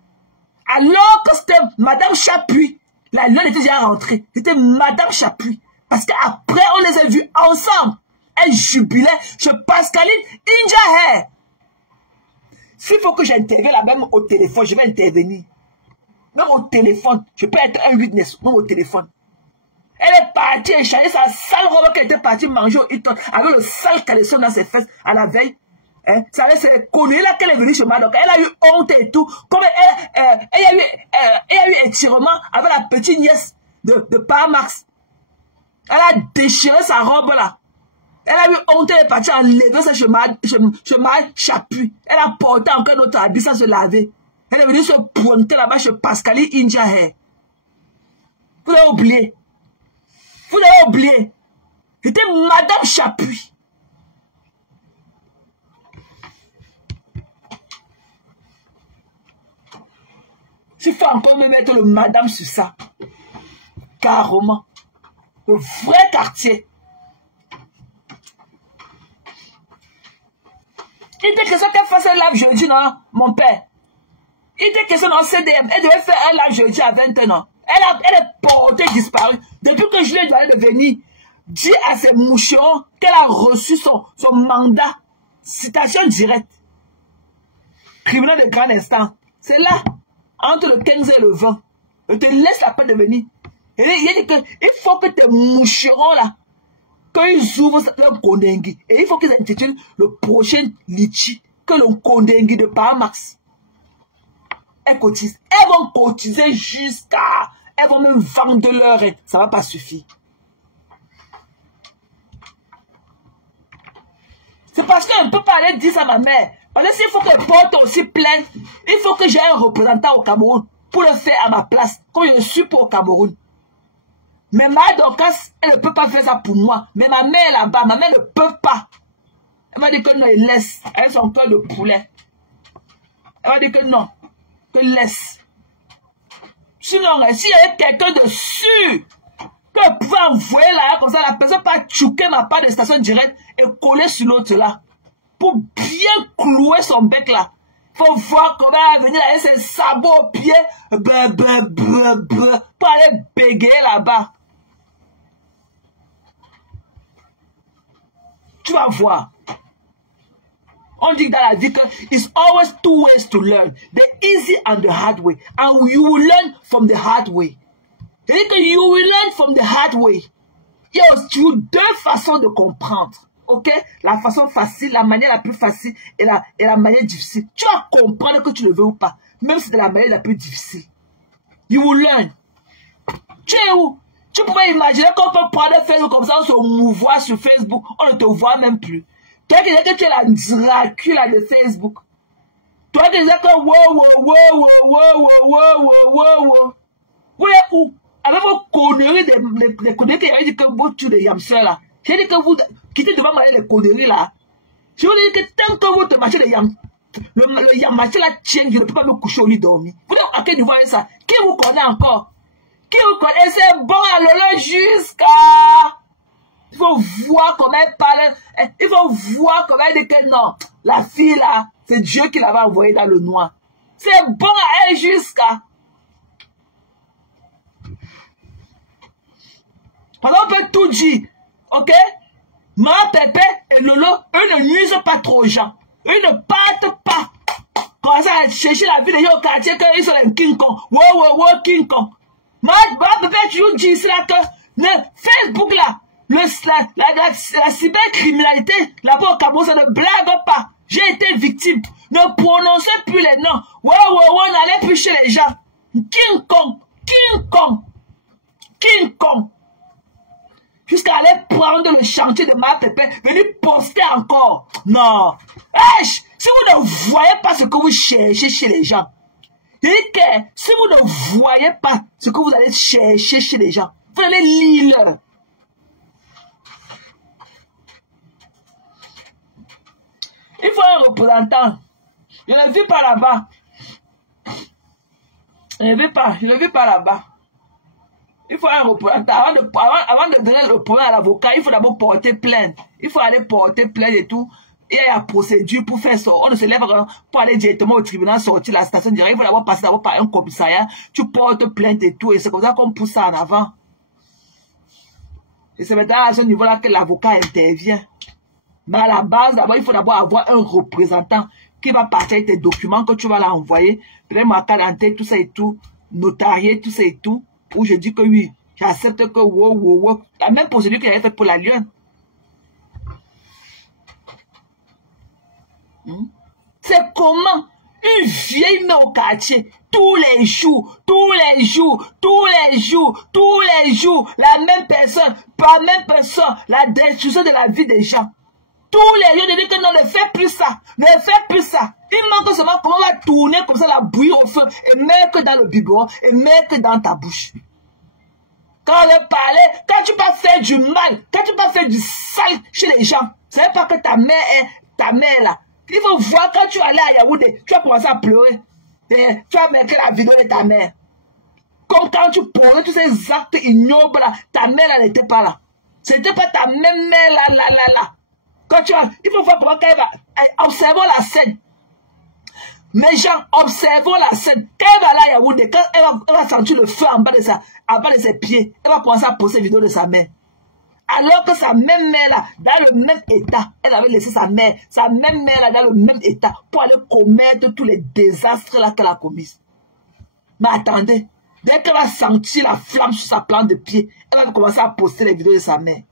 Alors que c'était Madame Chapuis. La lionne était déjà rentrée. C'était Madame Chapuis. Parce qu'après, on les a vus ensemble. Elle jubilait. Je Pascaline Injaher. S'il faut que j'intervienne là même au téléphone, je vais intervenir. Même au téléphone. Je peux être un witness, même au téléphone. Elle est partie échanger sa sale robe qu'elle était partie manger au Hilton avec le sale caleçon dans ses fesses à la veille. Hein? Ça c'est connu là qu'elle est venue chez moi. Donc elle a eu honte et tout. Comme elle a eu étirement avec la petite nièce de Parmax. Elle a déchiré sa robe là. Elle a eu honte, elle est partie enlever ça chemin Chapuis. Elle a porté encore notre habit sans se laver. Elle est venue se pointer là-bas chez Pascaline Injaher. Vous l'avez oublié. Vous l'avez oublié. C'était Madame Chapuis. S'il faut encore me mettre le madame sur ça. Carrément. Le vrai quartier. Il était question qu'elle fasse un live jeudi, non, mon père. Il était question dans CDM. Elle devait faire un live jeudi à 21 ans. Elle est portée disparue. Depuis que je lui ai demandé de venir, dire à ses moucherons qu'elle a reçu son mandat. Citation directe. Tribunal de grand instant. C'est là, entre le 15 et le 20. Je te laisse la peine de venir. Il dit qu'il faut que tes moucherons là, qu'ils ouvrent leur Kondengui. Et il faut qu'ils intitulent le prochain litchi que le Kondengui de Paramax. Elles cotisent. Elles vont cotiser jusqu'à... Elles vont même vendre leur aide. Ça ne va pas suffire. C'est parce qu'on ne peut pas aller dire ça à ma mère. Parce que s'il faut qu'elle porte aussi plainte, il faut que j'ai un représentant au Cameroun pour le faire à ma place, comme je suis pour au Cameroun. Mais ma Dorcas, elle ne peut pas faire ça pour moi. Mais ma mère là-bas, ma mère ne peut pas. Elle m'a dit que non, elle laisse. Elle a son cœur de poulet. Elle m'a dit que non, que laisse. Sinon, s'il y avait quelqu'un de sûr que je pouvais envoyer là, comme ça, la personne pas chouquer ma part de station directe et coller sur l'autre là. Pour bien clouer son bec là. Faut voir comment elle va venir avec ses sabots aux pieds. Pour aller bégayer là-bas. Tu vas voir. On dit dans la vie que it's always two ways to learn. The easy and the hard way. And you will learn from the hard way. C'est-à-dire que you will learn from the hard way. Il y a aussi deux façons de comprendre. Ok? La façon facile, la manière la plus facile et la manière difficile. Tu vas comprendre que tu le veux ou pas. Même si c'est la manière la plus difficile. You will learn. Tu es où? Tu pourrais imaginer qu'on peut prendre Facebook comme ça, on se mouvoir sur Facebook, on ne te voit même plus. Toi qui dis que tu es la Dracula de Facebook. Toi qui dis que wow. Vous êtes où? Avec vos conneries, des conneries qui avaient dit que vous tuez des yamseurs là. J'ai dit que vous quittez devant moi les conneries là. Je vous dis que tant que vous te marchez les yams, le yamaché là tient, je ne peux pas me coucher au lit dormir. Vous êtes à quel niveau avec ça? Qui vous connaît encore? Qui vous connaît? Et c'est bon à Lolo jusqu'à... Il faut voir comment elle parle. Il faut voir comment elle dit que non. La fille là, c'est Dieu qui l'avait envoyée dans le noir. C'est bon à elle jusqu'à... Alors on peut tout dire. Ok? Maman Pépé et Lolo, eux ne nuisent pas trop aux gens. Eux ne partent pas. Quand ça a cherché la vie de yo au quartier, qu'ils sont les King Kong. Wow, King Kong. Maman Pépé, tu nous dis là que le Facebook là, la cybercriminalité, là-bas au Cameroun, ça ne blague pas. J'ai été victime. Ne prononcez plus les noms. Wow, n'allez plus chez les gens. King Kong. Jusqu'à aller prendre le chantier de ma pépé, venir poster encore. Non. Si vous ne voyez pas ce que vous cherchez chez les gens, si vous ne voyez pas ce que vous allez chercher chez les gens, vous allez lire. Il faut un représentant. Je ne le vis pas là-bas. Je ne le vis pas là-bas. Il faut un représentant. Avant de donner le problème à l'avocat, il faut d'abord porter plainte. Il faut aller porter plainte et tout. Il y a la procédure pour faire ça. On ne se lève pas pour aller directement au tribunal, sortir la station directe. Il faut d'abord passer par un commissariat. Tu portes plainte et tout. Et c'est comme ça qu'on pousse ça en avant. Et c'est maintenant à ce niveau-là que l'avocat intervient. Mais à la base, d'abord, il faut d'abord avoir un représentant qui va partir avec tes documents que tu vas leur envoyer. Peut-être marquer en tête, tout ça et tout. Notarier, tout ça et tout. Où je dis que oui, j'accepte que wow. La même procédure qu'il avait faite pour la lionne. C'est comment une vieille met au quartier tous les jours, la même personne, la destruction de la vie des gens. Tous les jours, de dire que non, ne fais plus ça. Il manque seulement comment on va tourner comme ça la bouillie au feu et mettre dans le biberon et mettre dans ta bouche. Quand on veut parler, quand tu vas faire du mal, quand tu vas faire du sale chez les gens, c'est pas que ta mère est ta mère là. Il faut voir quand tu allais à Yaoundé, tu vas commencer à pleurer. Et tu as marqué la vidéo de ta mère. Comme quand tu posais tous ces actes ignobles là, ta mère elle n'était pas là. C'était pas ta même mère là. Quand tu as, il faut voir comment elle va. Observons la scène. Mes gens, observons la scène. Quand elle va là à Yaoundé, quand elle va sentir le feu en bas de ses pieds, elle va commencer à poser vidéo de sa mère. Alors que sa même mère là, dans le même état, elle avait laissé sa même mère là dans le même état pour aller commettre tous les désastres là qu'elle a commis. Mais attendez, dès qu'elle va sentir la flamme sur sa plante de pied, elle va commencer à poster les vidéos de sa mère.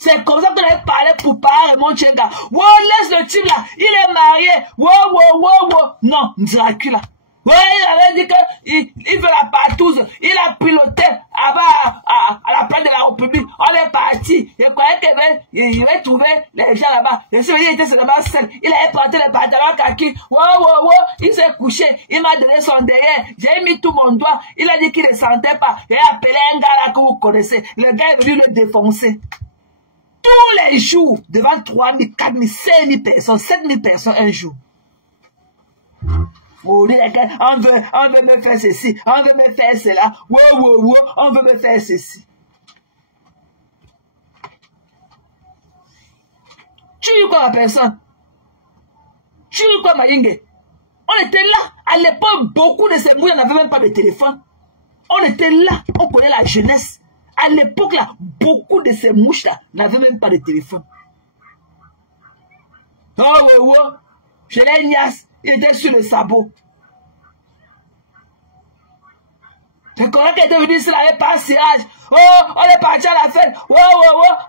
C'est comme ça que vous parlé pour parler, mon Tchenga. Wow, laisse le type là, il est marié. Wow. Non, Dracula. Ouais, il avait dit qu'il veut la partouze. Il a piloté à la place de la République. On est parti. Il croyait qu'il va trouver les gens là-bas. Et si il était seulement seul, il avait porté les pantalons kaki. Wow. Il s'est couché. Il m'a donné son derrière. J'ai mis tout mon doigt. Il a dit qu'il ne sentait pas. Il a appelé un gars là que vous connaissez. Le gars est venu le défoncer. Tous les jours, devant 3 000, 4 000, 5 000 personnes, 7 000 personnes un jour. On veut me faire ceci, on veut me faire cela, wow, on veut me faire ceci. Tu es quoi la personne? Tu es quoi Mayingue? On était là, à l'époque, beaucoup de ces mouilles n'avaient même pas de téléphone. On était là, on connaît la jeunesse. À l'époque, là, beaucoup de ces mouches-là n'avaient même pas de téléphone. Oh, je l'ai Ignace, il était sur le sabot. Le collègue qui était venu ici, là, il est pas un cirage. Oh, on est parti à la fête. Wow.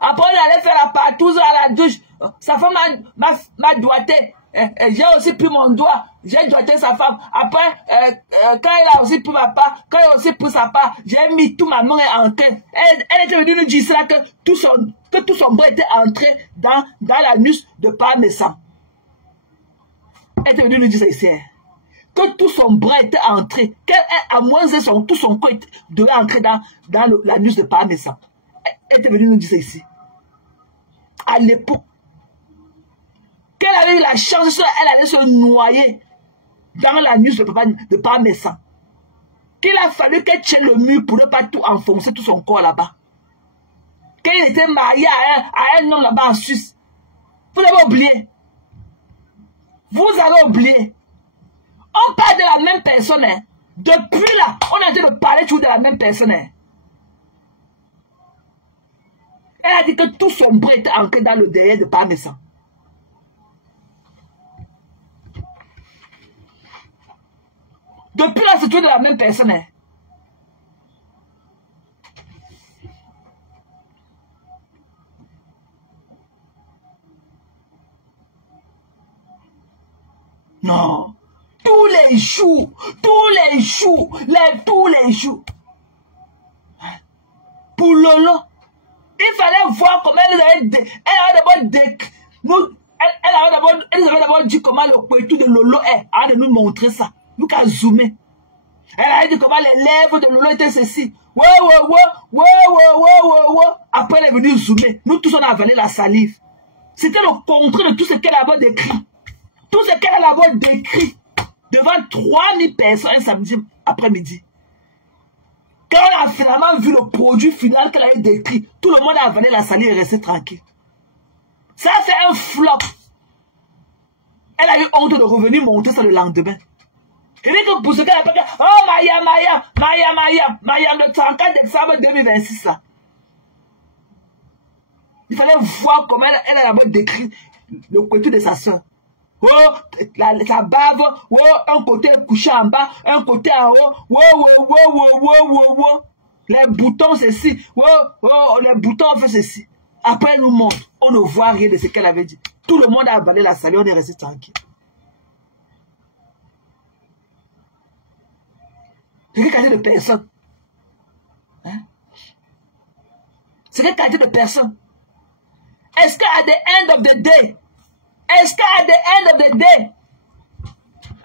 Après, on allait faire la partouze à la douche. Sa femme m'a doigté. J'ai aussi pris mon doigt. J'ai doigté sa femme. Après, quand il a aussi pris ma part, quand il a aussi pris sa part, j'ai mis tout ma main entrée. Elle était venue nous dire cela que tout son bras était entré dans l'anus de Parmesan. Elle était venue nous dire ça ici. Que tout son bras était entré, qu'elle a moins tout son corps devait entrer dans l'anus de Parmesan. Elle était venue nous dire ça ici. À l'époque, qu'elle avait eu la chance, elle allait se noyer dans l'anus de Parmesan. Qu'il a fallu qu'elle tienne le mur pour ne pas tout enfoncer tout son corps là-bas. Qu'elle était mariée à un homme là-bas en Suisse. Vous avez oublié. Vous avez oublié. On parle de la même personne. Hein. Depuis là, on est en train de parler toujours de la même personne. Hein. Elle a dit que tout son bras était ancré dans le derrière de Parmesan. Depuis là, c'est toujours de la même personne. Hein. Non. Tous les jours. Pour Lolo, il fallait voir comment elle avait d'abord dit comment le poitou de Lolo est. Elle a de nous montrer ça. Nous qu'à zoomer. Elle a dit comment les lèvres de Lolo étaient ceci. Après, elle est venue zoomer. Nous tous, on a avalé la salive. C'était le contraire de tout ce qu'elle avait décrit. Tout ce qu'elle avait décrit devant 3000 personnes un samedi après-midi. Quand on a finalement vu le produit final qu'elle avait décrit, tout le monde a avalé la salive et resté tranquille. Ça, c'est un flop. Elle a eu honte de revenir monter ça le lendemain. Et puis que pour ce qu'elle a fait, oh Maya, le 34 décembre 2026 là. Il fallait voir comment elle a d'abord décrit le côté de sa soeur. Oh, sa bave, oh, un côté couché en bas, un côté en haut, les boutons ceci, les boutons fait ceci. Après elle nous montre, on ne voit rien de ce qu'elle avait dit. Tout le monde a avalé la salive, on est resté tranquille. C'est quelle qualité de personne? Hein? C'est quelle qualité de personne? Est-ce qu'à the end of the day,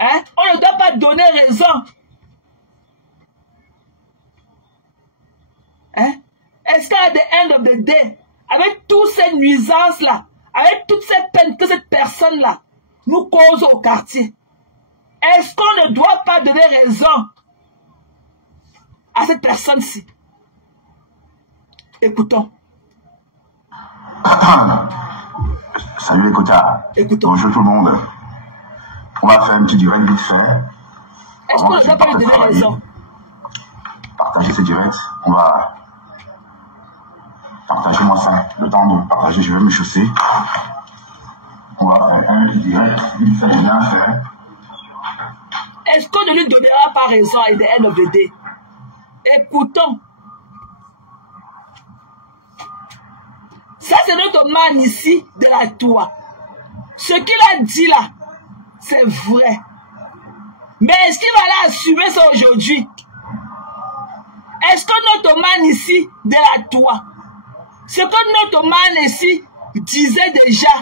hein, on ne doit pas donner raison? Hein? Est-ce qu'à the end of the day, avec toutes ces nuisances-là, avec toutes ces peines que cette personne-là nous cause au quartier, Est-ce qu'on ne doit pas donner raison à cette personne-ci? Écoutons. Salut les quotas. Écoutons. Bonjour tout le monde. On va faire un petit direct vite fait. Est-ce qu'on ne doit pas lui donner raison? Partager ce direct. On va partager moi ça. Le temps de partager, je vais me chausser. On va faire un petit direct vite fait, bien fait. Est-ce qu'on ne lui donnera pas raison à the end of the day? Écoutons. Ça, c'est notre man ici de la Toua. Ce qu'il a dit là, c'est vrai. Mais est-ce qu'il va aller assumer ça aujourd'hui? Est-ce que notre man ici de la Toua, ce que notre man ici disait déjà,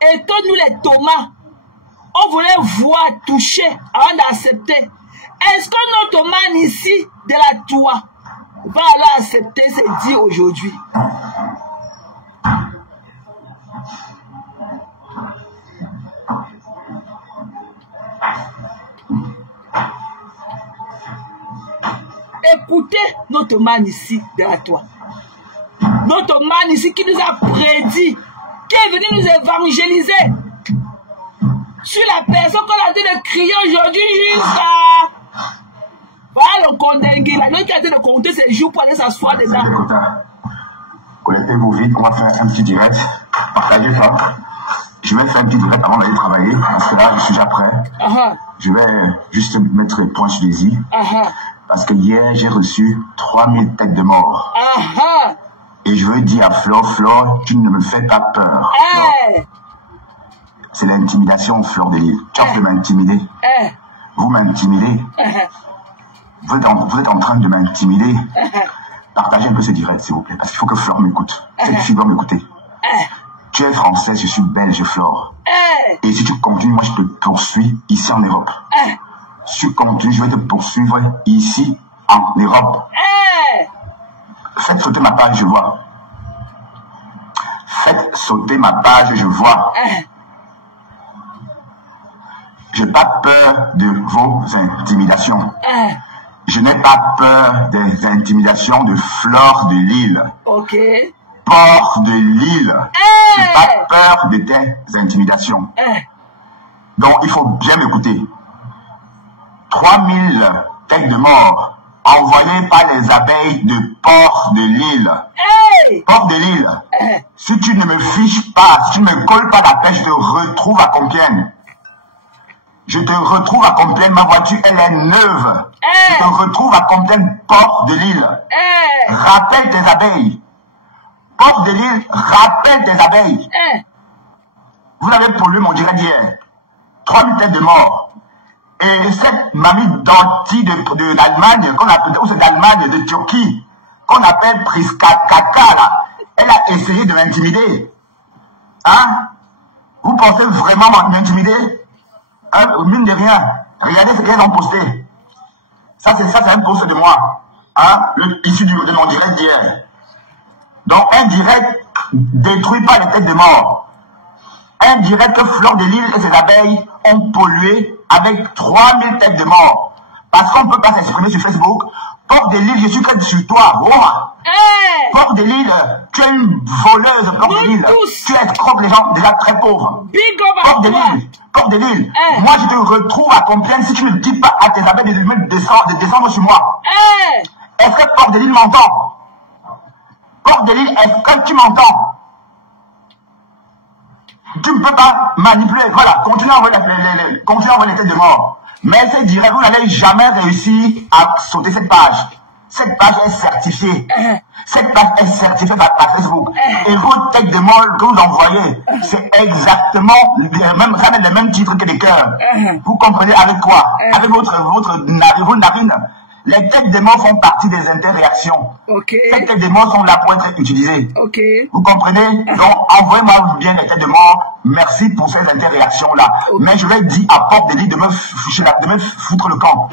et que nous les Thomas, on voulait voir, toucher, avant d'accepter. Est-ce que notre man ici de la Toua va aller accepter ce dit aujourd'hui? Écoutez notre man ici de la Toua. Notre man ici qui nous a prédit, qui est venu nous évangéliser sur la personne qu'on a dit de crier aujourd'hui jusqu'à... Voilà le condamné, là, l'autre qui a dit de compter ses jours pour aller s'asseoir dedans. Connectez-vous vite, on va faire un petit direct. Partagez ça. Je vais faire un petit direct avant d'aller travailler, parce que là, je suis déjà prêt. Je vais juste mettre les points sur les i. Parce que hier, j'ai reçu 3000 têtes de mort. Et je veux dire à Flore, tu ne me fais pas peur. C'est l'intimidation, Flore de Lille. Tu as envie de m'intimider. Vous m'intimidez. Vous êtes en train de m'intimider. Partagez un peu ce direct, s'il vous plaît. Parce qu'il faut que Flore m'écoute. C'est que tu dois m'écouter. Tu es française, je suis belge, Flore. Et si tu continues, moi je te poursuis ici en Europe. Si tu continues, je vais te poursuivre ici en Europe. Faites sauter ma page, je vois. Faites sauter ma page, je vois. Je n'ai pas peur de vos intimidations. Je n'ai pas peur des intimidations de Flore de Lille. Port de Lille. Je n'ai pas peur de tes intimidations. Donc, il faut bien m'écouter. 3000 têtes de mort envoyées par les abeilles de Port de Lille. Port de Lille. Si tu ne me fiches pas, si tu ne me colles pas la pêche, je te retrouve à Compiègne. Je te retrouve à Compiègne, ma voiture, elle est neuve. Je te retrouve à Compiègne, Port de Lille. Rappelle tes abeilles. Port de Lille, rappelle tes abeilles. Vous avez pollué mon direct d'hier. 3000 têtes de mort. Et cette mamie dentille d'Allemagne, qu'on appelle, ou c'est d'Allemagne, de Turquie, qu'on appelle Priska Kaka, là, elle a essayé de m'intimider. Hein? Vous pensez vraiment m'intimider? Mine de rien, regardez ce qu'elles ont posté. Ça, c'est un post de moi. Hein? Issu de mon direct d'hier. Donc, un direct détruit pas les têtes de mort. Un direct que Flore de Lille et ses abeilles ont pollué avec 3000 têtes de mort. Parce qu'on ne peut pas s'exprimer sur Facebook. Port de Lille, je suis prêt sur toi, Roma. Port de Lille, tu es une voleuse, Port de Lille. Tu escroques les gens déjà très pauvres. Port de Lille, moi je te retrouve à Compiègne si tu ne dis pas à tes abeilles de descendre sur moi. Est-ce que Port de Lille m'entend? Port de Lille, est-ce que tu m'entends? Tu ne peux pas manipuler. Voilà, continue à envoyer les têtes de mort. Mais c'est direct, vous n'allez jamais réussir à sauter cette page. Cette page est certifiée. Cette page est certifiée par Facebook. Et vos têtes de mort que vous envoyez, c'est exactement le même titre que les cœurs. Vous comprenez avec quoi? Avec votre narine. Les têtes de mort font partie des interréactions. Ces têtes de mort sont là pour être utilisées. Vous comprenez? Donc, envoyez-moi bien les têtes de mort. Merci pour ces interréactions-là. Mais je vais dire à Port de Lille de me foutre le camp.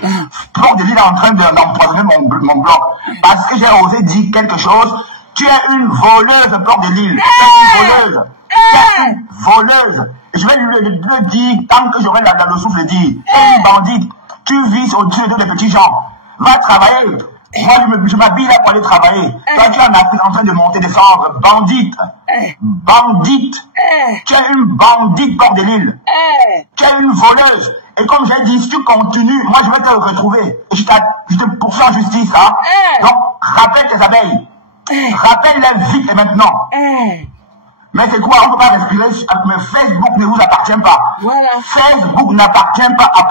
Port de Lille est en train d'empoisonner mon blog. Parce que j'ai osé dire quelque chose. Tu es une voleuse, Port de Lille. Tu es une voleuse. voleuse. Et je vais le dire tant que j'aurai le souffle de dire. Une bandite, tu vis au-dessus des petits gens. Va travailler. Moi, je m'habille là pour aller travailler. Toi, tu es en Afrique en train de monter, descendre. Bandite. Bandite. Tu es une bandite bord de l'île. Tu es une voleuse. Et comme j'ai dit, si tu continues, moi, je vais te retrouver. Et je te poursuis en justice. Hein? Donc, rappelle tes abeilles. Rappelle-les vite et maintenant. Mais c'est quoi? On ne peut pas respirer. Mais Facebook ne vous appartient pas. Voilà. Facebook n'appartient pas à